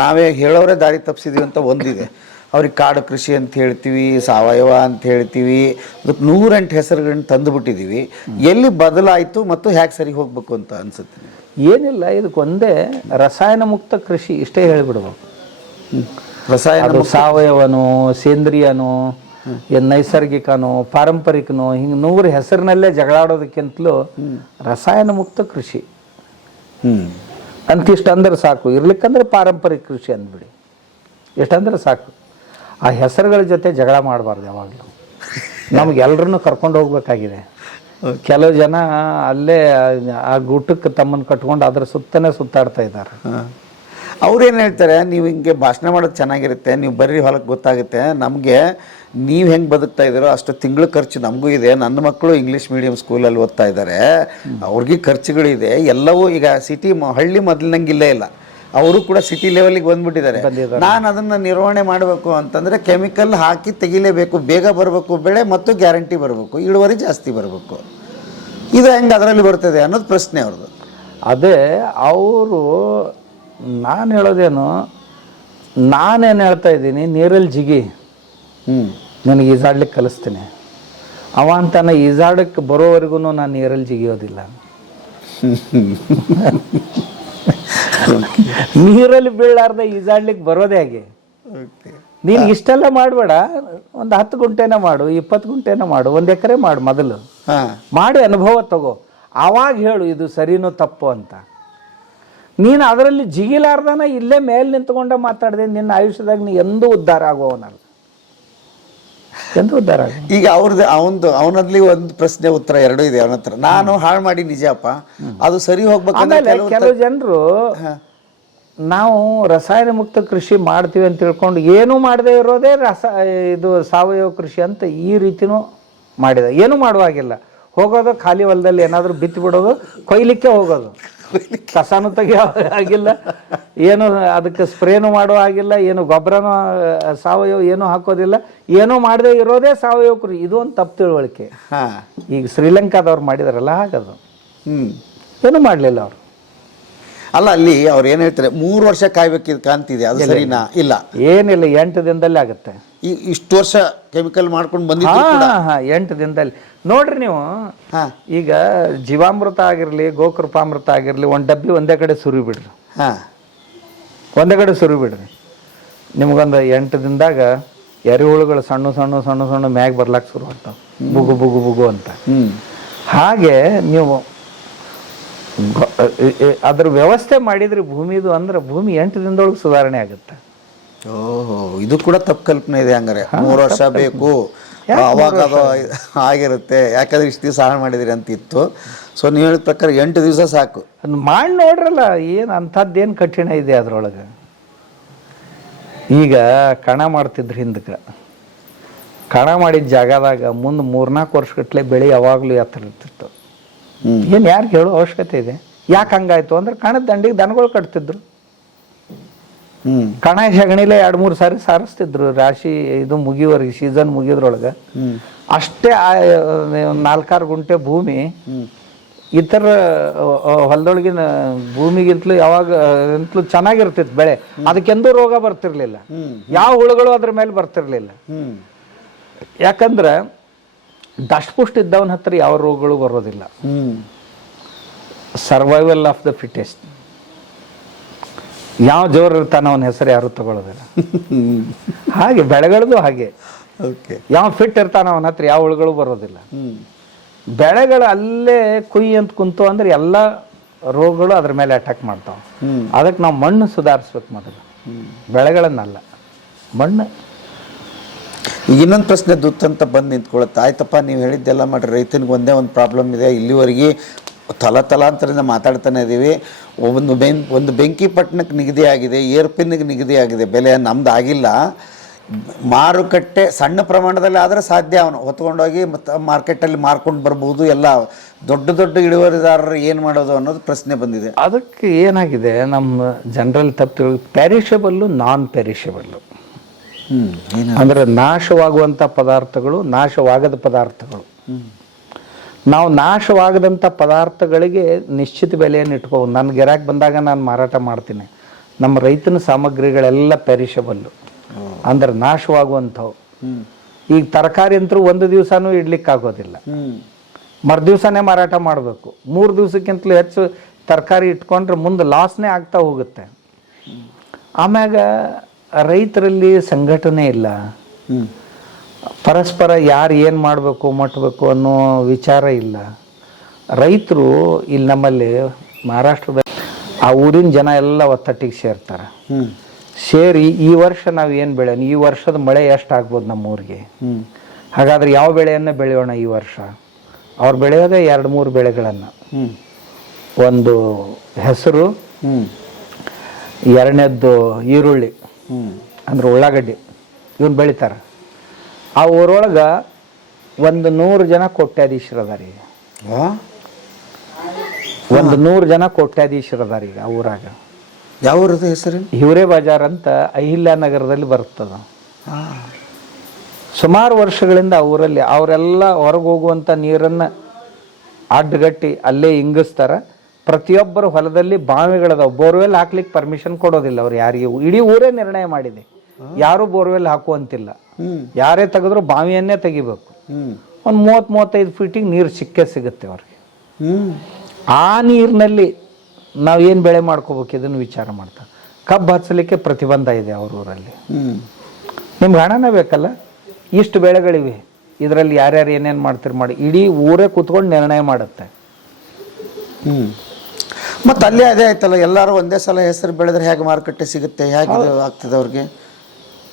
ನಾವೇ ಹೇಳೋರೇ ದಾರಿ ತಪ್ಪಿಸಿದೀವಿ ಅಂತ ಒಂದಿದೆ. ಅವ್ರಿಗೆ ಕಾಡು ಕೃಷಿ ಅಂತ ಹೇಳ್ತೀವಿ, ಸಾವಯವ ಅಂತ ಹೇಳ್ತೀವಿ, ಅದಕ್ಕೆ 108 ಹೆಸರುಗಳನ್ನ ತಂದುಬಿಟ್ಟಿದ್ದೀವಿ. ಎಲ್ಲಿ ಬದಲಾಯಿತು ಮತ್ತು ಹೇಗೆ ಸರಿ ಹೋಗ್ಬೇಕು ಅಂತ ಅನ್ಸುತ್ತೆ? ಏನಿಲ್ಲ, ಇದಕ್ಕೆ ಒಂದೇ ರಸಾಯನ ಮುಕ್ತ ಕೃಷಿ ಇಷ್ಟೇ ಹೇಳಿಬಿಡ್ಬೇಕು. ರಸಾಯನ ಸಾವಯವನೋ, ಸೇಂದ್ರಿಯನೋ, ನೈಸರ್ಗಿಕನೋ, ಪಾರಂಪರಿಕನೋ, ಹಿಂಗೆ 100 ಹೆಸರಿನಲ್ಲೇ ಜಗಳಾಡೋದಕ್ಕಿಂತಲೂ ರಸಾಯನ ಮುಕ್ತ ಕೃಷಿ ಅಂತಿಷ್ಟು ಅಂದ್ರೆ ಸಾಕು. ಇರ್ಲಿಕ್ಕಂದ್ರೆ ಪಾರಂಪರಿಕ ಕೃಷಿ ಅಂದ್ಬಿಡಿ, ಎಷ್ಟಂದ್ರೆ ಸಾಕು. ಆ ಹೆಸರುಗಳ ಜೊತೆ ಜಗಳ ಮಾಡಬಾರ್ದು ಯಾವಾಗಲೂ. ನಮ್ಗೆ ಎಲ್ರನ್ನೂ ಕರ್ಕೊಂಡು ಹೋಗ್ಬೇಕಾಗಿದೆ. ಕೆಲವು ಜನ ಅಲ್ಲೇ ಆ ಗೂಟಕ್ಕೆ ತಮ್ಮನ್ನು ಕಟ್ಕೊಂಡು ಅದ್ರ ಸುತ್ತನೇ ಸುತ್ತಾಡ್ತಾ ಇದ್ದಾರೆ. ಅವ್ರೇನು ಹೇಳ್ತಾರೆ, ನೀವು ಹಿಂಗೆ ಭಾಷಣ ಮಾಡೋದು ಚೆನ್ನಾಗಿರುತ್ತೆ, ನೀವು ಬರ್ರಿ ಹೊಲಕ್ಕೆ ಗೊತ್ತಾಗುತ್ತೆ, ನಮಗೆ ನೀವು ಹೆಂಗೆ ಬದುಕ್ತಾ ಇದ್ದೀರೋ ಅಷ್ಟು ತಿಂಗಳು ಖರ್ಚು ನಮಗೂ ಇದೆ, ನನ್ನ ಮಕ್ಕಳು ಇಂಗ್ಲೀಷ್ ಮೀಡಿಯಂ ಸ್ಕೂಲಲ್ಲಿ ಓದ್ತಾ ಇದ್ದಾರೆ, ಅವ್ರಿಗೆ ಖರ್ಚುಗಳಿದೆ, ಎಲ್ಲವೂ ಈಗ ಹಳ್ಳಿ ಮೊದಲಿನಂಗೆ ಇಲ್ಲೇ ಇಲ್ಲ, ಅವರು ಕೂಡ ಸಿಟಿ ಲೆವೆಲಿಗೆ ಬಂದ್ಬಿಟ್ಟಿದ್ದಾರೆ. ನಾನು ಅದನ್ನು ನಿರ್ವಹಣೆ ಮಾಡಬೇಕು ಅಂತಂದರೆ ಕೆಮಿಕಲ್ ಹಾಕಿ ತೆಗಿಲೇಬೇಕು, ಬೇಗ ಬರಬೇಕು ಬೆಳೆ ಮತ್ತು ಗ್ಯಾರಂಟಿ ಬರಬೇಕು, ಇಳುವರಿ ಜಾಸ್ತಿ ಬರಬೇಕು. ಇದು ಹೆಂಗೆ ಅದರಲ್ಲಿ ಬರ್ತದೆ ಅನ್ನೋದು ಪ್ರಶ್ನೆ ಅವ್ರದ್ದು. ಅದೇ ಅವರು ನಾನು ಹೇಳೋದೇನು, ನಾನೇನು ಹೇಳ್ತಾ ಇದ್ದೀನಿ, ನೀರಲ್ಲಿ ಜಿಗಿ, ನನಗೆ ಈಜಾಡ್ಲಿಕ್ಕೆ ಕಲಿಸ್ತೀನಿ. ಅವ ಅಂತಾನೆ ಈಜಾಡಕ್ಕೆ ಬರೋವರೆಗೂ ನಾನು ನೀರಲ್ಲಿ ಜಿಗಿಯೋದಿಲ್ಲ. ನೀರಲ್ಲಿ ಬೀಳಾರ್ದೆ ಈಜಾಡ್ಲಿಕ್ಕೆ ಬರೋದೇ ಹಾಗೆ. ನೀನು ಇಷ್ಟೆಲ್ಲ ಮಾಡಬೇಡ, ಒಂದು 10 ಗುಂಟೆನ ಮಾಡು, 20 ಗುಂಟೆನ ಮಾಡು, 1 ಎಕರೆ ಮಾಡು, ಮೊದಲು ಮಾಡಿ ಅನುಭವ ತಗೋ, ಆವಾಗ ಹೇಳು ಇದು ಸರಿನೋ ತಪ್ಪು ಅಂತ. ನೀನು ಅದರಲ್ಲಿ ಜಿಗಿಲಾರ್ದನ ಇಲ್ಲೇ ಮೇಲೆ ನಿಂತ್ಕೊಂಡ ಮಾತಾಡಿದೆ, ನಿನ್ನ ಆಯುಷ್ಯದಾಗ ನೀ ಎಂದೂ ಉದ್ಧಾರ ಆಗುವವನಲ್ಲ, ಎಂದೂ ಉದ್ಧಾರ ಆಗ. ಈಗ ಅವನಲ್ಲಿ ಒಂದು ಪ್ರಶ್ನೆ ಉತ್ತರ ಎರಡೂ ಇದೆ ಅವನ ಹತ್ರ. ನಾನು ಹಾಳು ಮಾಡಿ ನಿಜಪ್ಪ, ಅದು ಸರಿ ಹೋಗ್ಬೇಕಂದ್ರೆ ಕೆಲವು ಜನರು ನಾವು ರಸಾಯನ ಮುಕ್ತ ಕೃಷಿ ಮಾಡ್ತೀವಿ ಅಂತ ತಿಳ್ಕೊಂಡು ಏನೂ ಮಾಡದೇ ಇರೋದೇ ಇದು ಸಾವಯವ ಕೃಷಿ ಅಂತ ಈ ರೀತಿನೂ ಮಾಡಿದ. ಏನೂ ಮಾಡುವಾಗಿಲ್ಲ, ಹೋಗೋದು ಖಾಲಿ ಹೊಲದಲ್ಲಿ ಏನಾದರೂ ಬಿತ್ತಿ ಬಿಡೋದು, ಕೊಯ್ಲಿಕ್ಕೆ ಹೋಗೋದು, ಕಸನೂ ತೆಗಿಯೋ ಆಗಿಲ್ಲ, ಏನು ಅದಕ್ಕೆ ಸ್ಪ್ರೇನು ಮಾಡೋ ಆಗಿಲ್ಲ, ಏನು ಗೊಬ್ಬರನೂ ಸಾವಯವ ಏನೂ ಹಾಕೋದಿಲ್ಲ, ಏನೂ ಮಾಡದೇ ಇರೋದೇ ಸಾವಯವ ಕೃಷಿ. ಇದು ಒಂದು ತಪ್ಪು ತಿಳುವಳಿಕೆ. ಈಗ ಶ್ರೀಲಂಕಾದವ್ರು ಮಾಡಿದಾರಲ್ಲ ಹಾಗದು, ಏನೂ ಮಾಡಲಿಲ್ಲ ಅವರು. ಅಲ್ಲ, ಅಲ್ಲಿ ಅವ್ರು ಏನು ಹೇಳ್ತಾರೆ, 3 ವರ್ಷ ಕಾಯ್ಬೇಕಿದ್ ಕಾಣ್ತಿದೆ, ಅದು ಸರಿನಾ? ಇಲ್ಲ, ಏನಿಲ್ಲ, 8 ದಿನದಲ್ಲಿ ಆಗುತ್ತೆ. ಇಷ್ಟು ವರ್ಷ ಕೆಮಿಕಲ್ ಮಾಡ್ಕೊಂಡು ಬಂದಿದ್ದು 8 ದಿನದಲ್ಲಿ ನೋಡ್ರಿ ನೀವು. ಈಗ ಜೀವಾಮೃತ ಆಗಿರ್ಲಿ, ಗೋಕೃಪಾಮೃತ ಆಗಿರ್ಲಿ, ಒಂದು ಡಬ್ಬಿ ಒಂದೇ ಕಡೆ ಸುರಿ ಬಿಡ್ರಿ, ಒಂದೇ ಕಡೆ ಸುರಿ ಬಿಡ್ರಿ, ನಿಮ್ಗೊಂದು 8 ದಿನದಾಗ ಎರೆಹುಳುಗಳು ಸಣ್ಣ ಸಣ್ಣ ಸಣ್ಣ ಸಣ್ಣ ಮ್ಯಾಗ ಬರ್ಲಾಕ್ ಶುರು ಆಗ್ತಾವ, ಬುಗು ಬುಗು ಬುಗು ಅಂತ. ಹಾಗೆ ನೀವು ಅದ್ರ ವ್ಯವಸ್ಥೆ ಮಾಡಿದ್ರಿ ಭೂಮಿದು ಅಂದ್ರೆ ಭೂಮಿ 8 ದಿನದೊಳಗೆ ಸುಧಾರಣೆ ಆಗುತ್ತೆ. ಓಹೋ, ಇದು ಕೂಡ ತಪ್ಪು ಕಲ್ಪನೆ ಇದೆ ಹಂಗಾರೆ. 3 ವರ್ಷ ಬೇಕು, ಅವಾಗ ಅದು ಆಗಿರುತ್ತೆ, ಯಾಕಂದ್ರೆ ಇಷ್ಟು ದಿವಸ ಹಾಳು ಮಾಡಿದಿರಿ ಅಂತ ಇತ್ತು. ಸೊ ನೀವು ಹೇಳಿದ ಪ್ರಕಾರ 8 ದಿವಸ ಸಾಕು. ಮಾಡಿ ನೋಡ್ರಲ್ಲ, ಏನು ಅಂಥದ್ದೇನು ಕಠಿಣ ಇದೆ ಅದ್ರೊಳಗೆ. ಈಗ ಕಣ ಮಾಡ್ತಿದ್ರು ಹಿಂದಕ್ಕೆ, ಕಣ ಮಾಡಿದ ಜಾಗದಾಗ ಮುಂದೆ 3-4 ವರ್ಷಗಟ್ಟಲೆ ಬೆಳೆ ಯಾವಾಗಲೂ ಎತ್ತರ ಇರ್ತಿತ್ತು. ಏನು ಯಾರಿಗೆ ಹೇಳೋ ಅವಶ್ಯಕತೆ ಇದೆ? ಯಾಕೆ ಹಂಗಾಯ್ತು ಅಂದ್ರೆ ಕಣದ ದಂಡಿಗೆ ದನಗಳು ಕಟ್ತಿದ್ರು, ಕಣ ಸಗಣಿಲೆ 2-3 ಸಾರಿ ಸಾರಿಸ್ತಿದ್ರು ರಾಶಿ ಇದು ಮುಗಿಯೋವರೆಗೆ, ಸೀಸನ್ ಮುಗಿಯೋದ್ರೊಳಗೆ. ಅಷ್ಟೇ 4-6 ಗುಂಟೆ ಭೂಮಿ ಇತರ ಹೊಲದೊಳಗಿನ ಭೂಮಿಗಿಂತಲೂ ಯಾವಾಗಂತಲೂ ಚೆನ್ನಾಗಿರ್ತಿತ್ತು ಬೆಳೆ, ಅದಕ್ಕೆಂದೂ ರೋಗ ಬರ್ತಿರ್ಲಿಲ್ಲ, ಯಾವ ಹುಳುಗಳು ಅದ್ರ ಮೇಲೆ ಬರ್ತಿರ್ಲಿಲ್ಲ. ಯಾಕಂದ್ರೆ ದಷ್ಟಪುಷ್ಟ ಇದ್ದವನ ಹತ್ರ ಯಾವ ರೋಗಗಳು ಬರೋದಿಲ್ಲ. Survival of the fittest. ಯಾವ ಜೋರು ಇರ್ತಾನೆ ಅವನ ಹೆಸರು ಯಾರು ತಗೊಳ್ಳೋದಿಲ್ಲ. ಹಾಗೆ ಬೆಳೆಗಳದು ಹಾಗೆ, ಯಾವ ಫಿಟ್ ಇರ್ತಾನೆ ಅವನ ಹತ್ರ ಯಾವ ಹುಳುಗಳು ಬರೋದಿಲ್ಲ. ಬೆಳೆಗಳು ಅಲ್ಲೇ ಕುಯ್ಯಿ ಅಂತ ಕುಂತು ಅಂದ್ರೆ ಎಲ್ಲ ರೋಗಗಳು ಅದ್ರ ಮೇಲೆ ಅಟ್ಯಾಕ್ ಮಾಡ್ತಾವ. ಅದಕ್ಕೆ ನಾವು ಮಣ್ಣು ಸುಧಾರಿಸ್ಬೇಕು ಮೊದಲು, ಬೆಳೆಗಳನ್ನಲ್ಲ, ಮಣ್ಣು. ಈಗ ಇನ್ನೊಂದು ಪ್ರಶ್ನೆ ದುತ್ತಂತ ಬಂದು ನಿಂತ್ಕೊಳ್ಳುತ್ತೆ. ಆಯ್ತಪ್ಪ, ನೀವು ಹೇಳಿದ್ದೆಲ್ಲ ಮಾಡ್ರಿ, ರೈತನಿಗೆ ಒಂದೇ ಒಂದು ಪ್ರಾಬ್ಲಮ್ ಇದೆ, ಇಲ್ಲಿವರೆಗೆ ತಲಾಂತರದಿಂದ ಮಾತಾಡ್ತಾನೆ ಇದ್ದೀವಿ. ಒಂದು ಬೆಂಕಿ ಪಟ್ಟಣಕ್ಕೆ ನಿಗದಿ ಆಗಿದೆ, ಏರ್ಪಿನ್ನಿಗೆ ನಿಗದಿ ಆಗಿದೆ, ಬೆಲೆ ನಮ್ದು ಆಗಿಲ್ಲ. ಮಾರುಕಟ್ಟೆ ಸಣ್ಣ ಪ್ರಮಾಣದಲ್ಲಿ ಆದರೆ ಸಾಧ್ಯ, ಅವನು ಹೊತ್ಕೊಂಡೋಗಿ ಮಾರ್ಕೆಟಲ್ಲಿ ಮಾರ್ಕೊಂಡು ಬರ್ಬೋದು. ಎಲ್ಲ ದೊಡ್ಡ ದೊಡ್ಡ ಇಳುವರಿದಾರರು ಏನು ಮಾಡೋದು ಅನ್ನೋದು ಪ್ರಶ್ನೆ ಬಂದಿದೆ. ಅದಕ್ಕೆ ಏನಾಗಿದೆ, ನಮ್ಮ ಜನರಲ್ ತಪ್ಪು ಪ್ಯಾರಿಷಬಲ್ಲು, ನಾನ್ ಪ್ಯಾರಿಷಬಲ್ಲು ಅಂದರೆ ನಾಶವಾಗುವಂಥ ಪದಾರ್ಥಗಳು, ನಾಶವಾಗದ ಪದಾರ್ಥಗಳು. ನಾವು ನಾಶವಾಗದಂಥ ಪದಾರ್ಥಗಳಿಗೆ ನಿಶ್ಚಿತ ಬೆಲೆಯನ್ನು ಇಟ್ಕೋಬೋದು. ನನ್ನ ಗಿರಾಕಿ ಬಂದಾಗ ನಾನು ಮಾರಾಟ ಮಾಡ್ತೀನಿ. ನಮ್ಮ ರೈತನ ಸಾಮಗ್ರಿಗಳೆಲ್ಲ ಪೆರಿಷಬಲ್ಲು ಅಂದ್ರೆ ನಾಶವಾಗುವಂಥವು. ಈಗ ತರಕಾರಿ ಅಂತೂ 1 ದಿವಸನೂ ಇಡ್ಲಿಕ್ಕಾಗೋದಿಲ್ಲ, ಮರುದಿವ್ಸನೇ ಮಾರಾಟ ಮಾಡಬೇಕು. 3 ದಿವಸಕ್ಕಿಂತಲೂ ಹೆಚ್ಚು ತರಕಾರಿ ಇಟ್ಕೊಂಡ್ರೆ ಮುಂದೆ ಲಾಸ್ನೇ ಆಗ್ತಾ ಹೋಗುತ್ತೆ. ಆಮ್ಯಾಗ ರೈತರಲ್ಲಿ ಸಂಘಟನೆ ಇಲ್ಲ, ಪರಸ್ಪರ ಯಾರು ಏನು ಮಾಡಬೇಕು ಮುಟ್ಟಬೇಕು ಅನ್ನೋ ವಿಚಾರ ಇಲ್ಲ. ರೈತರು ಇಲ್ಲಿ ನಮ್ಮಲ್ಲಿ ಮಹಾರಾಷ್ಟ್ರದಲ್ಲಿ ಆ ಊರಿನ ಜನ ಎಲ್ಲ ಒತ್ತಟ್ಟಿಗೆ ಸೇರ್ತಾರೆ. ಸೇರಿ ಈ ವರ್ಷ ನಾವು ಏನು ಬೆಳೆಯೋಣ, ಈ ವರ್ಷದ ಮಳೆ ಎಷ್ಟು ಆಗ್ಬೋದು ನಮ್ಮ ಊರಿಗೆ, ಹಾಗಾದ್ರೆ ಯಾವ ಬೆಳೆಯನ್ನು ಬೆಳೆಯೋಣ ಈ ವರ್ಷ ಅವ್ರು ಬೆಳೆಯೋದೇ 2-3 ಬೆಳೆಗಳನ್ನು. ಒಂದು ಹೆಸರು, ಎರಡನೇದ್ದು ಈರುಳ್ಳಿ ಅಂದ್ರೆ ಉಳ್ಳಾಗಡ್ಡಿ, ಇವನ್ ಬೆಳಿತಾರೆ. ಆ ಊರೊಳಗೆ 100 ಜನ ಕೋಟ್ಯಾಧೀಶರದಾರ ಈಗ. 100 ಜನ ಕೋಟ್ಯಾಧೀಶರದಾರ ಈಗ ಆ ಊರಾಗ. ಯಾವ ಊರದ ಹೆಸರು? ಹಿವರೇ ಬಜಾರ್ ಅಂತ ಅಹಿಲ್ಯಾನಗರದಲ್ಲಿ ಬರ್ತದ. ಸುಮಾರು ವರ್ಷಗಳಿಂದ ಆ ಊರಲ್ಲಿ ಅವರೆಲ್ಲ ಹೊರಗೆ ಹೋಗುವಂಥ ನೀರನ್ನು ಅಡ್ಡಗಟ್ಟಿ ಅಲ್ಲೇ ಇಂಗಿಸ್ತಾರ. ಪ್ರತಿಯೊಬ್ಬರ ಹೊಲದಲ್ಲಿ ಬಾವಿಗಳದಾವ. ಬೋರ್ವೆಲ್ ಹಾಕ್ಲಿಕ್ಕೆ ಪರ್ಮಿಷನ್ ಕೊಡೋದಿಲ್ಲ ಅವ್ರು ಯಾರಿಗೂ. ಇಡೀ ಊರೇ ನಿರ್ಣಯ ಮಾಡಿದೆ, ಯಾರು ಬೋರ್ವೆಲ್ ಹಾಕುವಂತಿಲ್ಲ. ಯಾರೇ ತೆಗೆದ್ರು ಬಾವಿಯನ್ನೇ ತೆಗಿಬೇಕು. ಒಂದು 30-35 ಫೀಟಿಗೆ ನೀರು ಸಿಗುತ್ತೆ ಅವ್ರಿಗೆ. ಆ ನೀರಿನಲ್ಲಿ ನಾವು ಏನು ಬೆಳೆ ಮಾಡ್ಕೋಬೇಕು ಇದನ್ನು ವಿಚಾರ ಮಾಡ್ತಾರೆ. ಕಬ್ಬು ಹಚ್ಚಲಿಕ್ಕೆ ಪ್ರತಿಬಂಧ ಇದೆ ಅವ್ರ ಊರಲ್ಲಿ. ನಿಮ್ಗೆ ಹಣನೇ ಬೇಕಲ್ಲ, ಇಷ್ಟು ಬೆಳೆಗಳಿವೆ, ಇದರಲ್ಲಿ ಯಾರ್ಯಾರು ಏನೇನು ಮಾಡ್ತೀರಿ ಮಾಡಿ, ಇಡೀ ಊರೇ ಕೂತ್ಕೊಂಡು ನಿರ್ಣಯ ಮಾಡುತ್ತೆ. ಮತ್ತು ಅಲ್ಲೇ ಅದೇ ಆಯ್ತಲ್ಲ, ಎಲ್ಲರೂ ಒಂದೇ ಸಲ ಹೆಸರು ಬೆಳೆದ್ರೆ ಹೇಗೆ ಮಾರುಕಟ್ಟೆ ಸಿಗುತ್ತೆ, ಹೇಗೆ ಆಗ್ತದೆ ಅವ್ರಿಗೆ?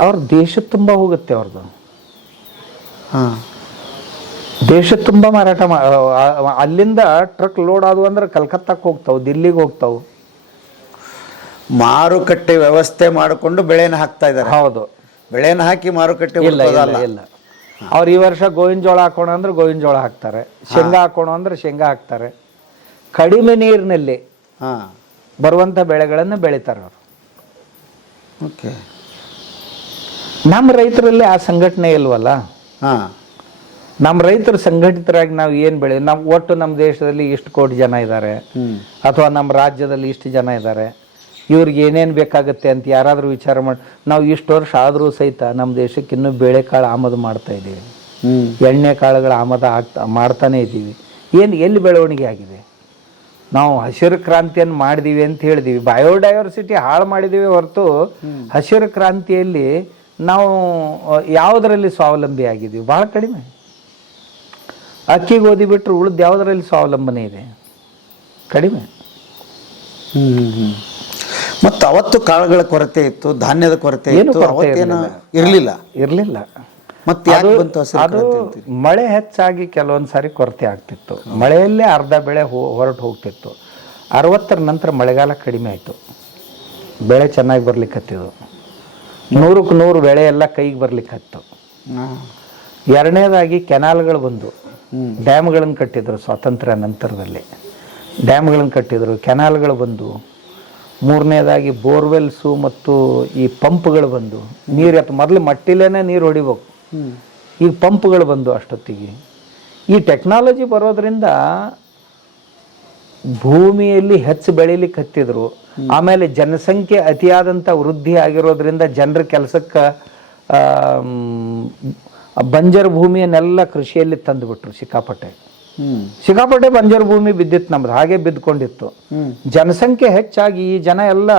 ಅವ್ರ ದೇಶದ ತುಂಬ ಹೋಗುತ್ತೆ ಅವ್ರದ್ದು. ದೇಶದ ತುಂಬ ಮಾರಾಟ ಅಲ್ಲಿಂದ ಟ್ರಕ್ ಲೋಡ್ ಆದವು ಅಂದ್ರೆ ಕಲ್ಕತ್ತಾಕ್ಕೆ ಹೋಗ್ತಾವೆ, ದಿಲ್ಲಿಗೆ ಹೋಗ್ತಾವೆ. ಮಾರುಕಟ್ಟೆ ವ್ಯವಸ್ಥೆ ಮಾಡಿಕೊಂಡು ಬೆಳೆನ ಹಾಕ್ತಾ ಇದ್ದಾರೆ. ಹೌದು, ಬೆಳೆನ ಹಾಕಿ ಮಾರುಕಟ್ಟೆ ಇಲ್ಲ. ಅವ್ರು ಈ ವರ್ಷ ಗೋವಿನ ಜೋಳ ಹಾಕೋಣ ಅಂದ್ರೆ ಗೋವಿನ ಜೋಳ ಹಾಕ್ತಾರೆ, ಶೇಂಗಾ ಹಾಕೋಣ ಅಂದ್ರೆ ಶೇಂಗಾ ಹಾಕ್ತಾರೆ. ಕಡಿಮೆ ನೀರಿನಲ್ಲಿ ಬರುವಂಥ ಬೆಳೆಗಳನ್ನು ಬೆಳಿತಾರೆ ಅವರು. ಓಕೆ. ನಮ್ಮ ರೈತರಲ್ಲಿ ಆ ಸಂಘಟನೆ ಇಲ್ವಲ್ಲ. ನಮ್ಮ ರೈತರು ಸಂಘಟಿತರಾಗಿ ನಾವು ಏನು ಒಟ್ಟು ನಮ್ಮ ದೇಶದಲ್ಲಿ ಇಷ್ಟು ಕೋಟಿ ಜನ ಇದ್ದಾರೆ, ಅಥವಾ ನಮ್ಮ ರಾಜ್ಯದಲ್ಲಿ ಇಷ್ಟು ಜನ ಇದ್ದಾರೆ, ಇವ್ರಿಗೆ ಏನೇನು ಬೇಕಾಗುತ್ತೆ ಅಂತ ಯಾರಾದರೂ ವಿಚಾರ ಮಾಡಿ, ನಾವು ಇಷ್ಟು ವರ್ಷ ಆದರೂ ಸಹಿತ ನಮ್ಮ ದೇಶಕ್ಕೆ ಇನ್ನೂ ಬೇಳೆಕಾಳು ಆಮದು ಮಾಡ್ತಾ ಇದ್ದೀವಿ, ಎಣ್ಣೆ ಕಾಳುಗಳ ಆಮದು ಮಾಡ್ತಾನೆ ಇದ್ದೀವಿ. ಎಲ್ಲಿ ಬೆಳವಣಿಗೆ ಆಗಿದೆ? ನಾವು ಹಸಿರು ಕ್ರಾಂತಿಯನ್ನು ಮಾಡಿದೀವಿ ಅಂತ ಹೇಳಿದೀವಿ, ಬಯೋಡೈವರ್ಸಿಟಿ ಹಾಳು ಮಾಡಿದೀವಿ ಹೊರತು ಹಸಿರು ಕ್ರಾಂತಿಯಲ್ಲಿ ನಾವು ಯಾವುದರಲ್ಲಿ ಸ್ವಾವಲಂಬಿ ಆಗಿದ್ದೀವಿ? ಭಾಳ ಕಡಿಮೆ. ಅಕ್ಕಿ ಗೋಧಿ ಬಿಟ್ಟರೆ ಉಳಿದು ಯಾವುದರಲ್ಲಿ ಸ್ವಾವಲಂಬನೆ ಇದೆ? ಕಡಿಮೆ. ಮತ್ತು ಅವತ್ತು ಕಾಳುಗಳ ಕೊರತೆ ಇತ್ತು, ಧಾನ್ಯದ ಕೊರತೆ ಇತ್ತು, ಇರಲಿಲ್ಲ. ಮತ್ತೆ ಅದು ಮಳೆ ಹೆಚ್ಚಾಗಿ ಕೆಲವೊಂದು ಸಾರಿ ಕೊರತೆ ಆಗ್ತಿತ್ತು. ಮಳೆಯಲ್ಲೇ ಅರ್ಧ ಬೆಳೆ ಹೊರಟು ಹೋಗ್ತಿತ್ತು. 60ರ ನಂತರ ಮಳೆಗಾಲ ಕಡಿಮೆ ಆಯಿತು, ಬೆಳೆ ಚೆನ್ನಾಗಿ ಬರ್ಲಿಕ್ಕತ್ತಿದ್ದು. 100ಕ್ಕೆ 100 ಬೆಳೆ ಎಲ್ಲ ಕೈಗೆ ಬರ್ಲಿಕ್ಕತ್ತು. ಎರಡನೇದಾಗಿ ಕೆನಾಲ್ಗಳು ಬಂದು ಡ್ಯಾಮ್ಗಳನ್ನು ಕಟ್ಟಿದ್ರು. ಸ್ವಾತಂತ್ರ್ಯ ನಂತರದಲ್ಲಿ ಡ್ಯಾಮ್ಗಳನ್ನು ಕಟ್ಟಿದ್ರು, ಕೆನಾಲ್ಗಳು ಬಂದು. ಮೂರನೇದಾಗಿ ಬೋರ್ವೆಲ್ಸು ಮತ್ತು ಈ ಪಂಪ್ಗಳು ಬಂದು ನೀರು ಮೊದಲು ಮಟ್ಟಿಲೇನೆ ನೀರು ಹೊಡಿಬೇಕು, ಈಗ ಪಂಪ್ಗಳು ಬಂದು. ಅಷ್ಟೊತ್ತಿಗೆ ಈ ಟೆಕ್ನಾಲಜಿ ಬರೋದ್ರಿಂದ ಭೂಮಿಯಲ್ಲಿ ಹೆಚ್ಚು ಬೆಳಿಲಿಕ್ಕೆ ಹತ್ತಿದ್ರು. ಆಮೇಲೆ ಜನಸಂಖ್ಯೆ ಅತಿಯಾದಂಥ ವೃದ್ಧಿ ಆಗಿರೋದ್ರಿಂದ ಜನರ ಕೆಲಸಕ್ಕೆ ಬಂಜರು ಭೂಮಿಯನ್ನೆಲ್ಲ ಕೃಷಿಯಲ್ಲಿ ತಂದುಬಿಟ್ರು. ಸಿಕ್ಕಾಪಟ್ಟೆ ಬಂಜರು ಭೂಮಿ ಬಿದ್ದಿತ್ತು ನಮ್ದು, ಹಾಗೆ ಬಿದ್ಕೊಂಡಿತ್ತು. ಜನಸಂಖ್ಯೆ ಹೆಚ್ಚಾಗಿ ಈ ಜನ ಎಲ್ಲ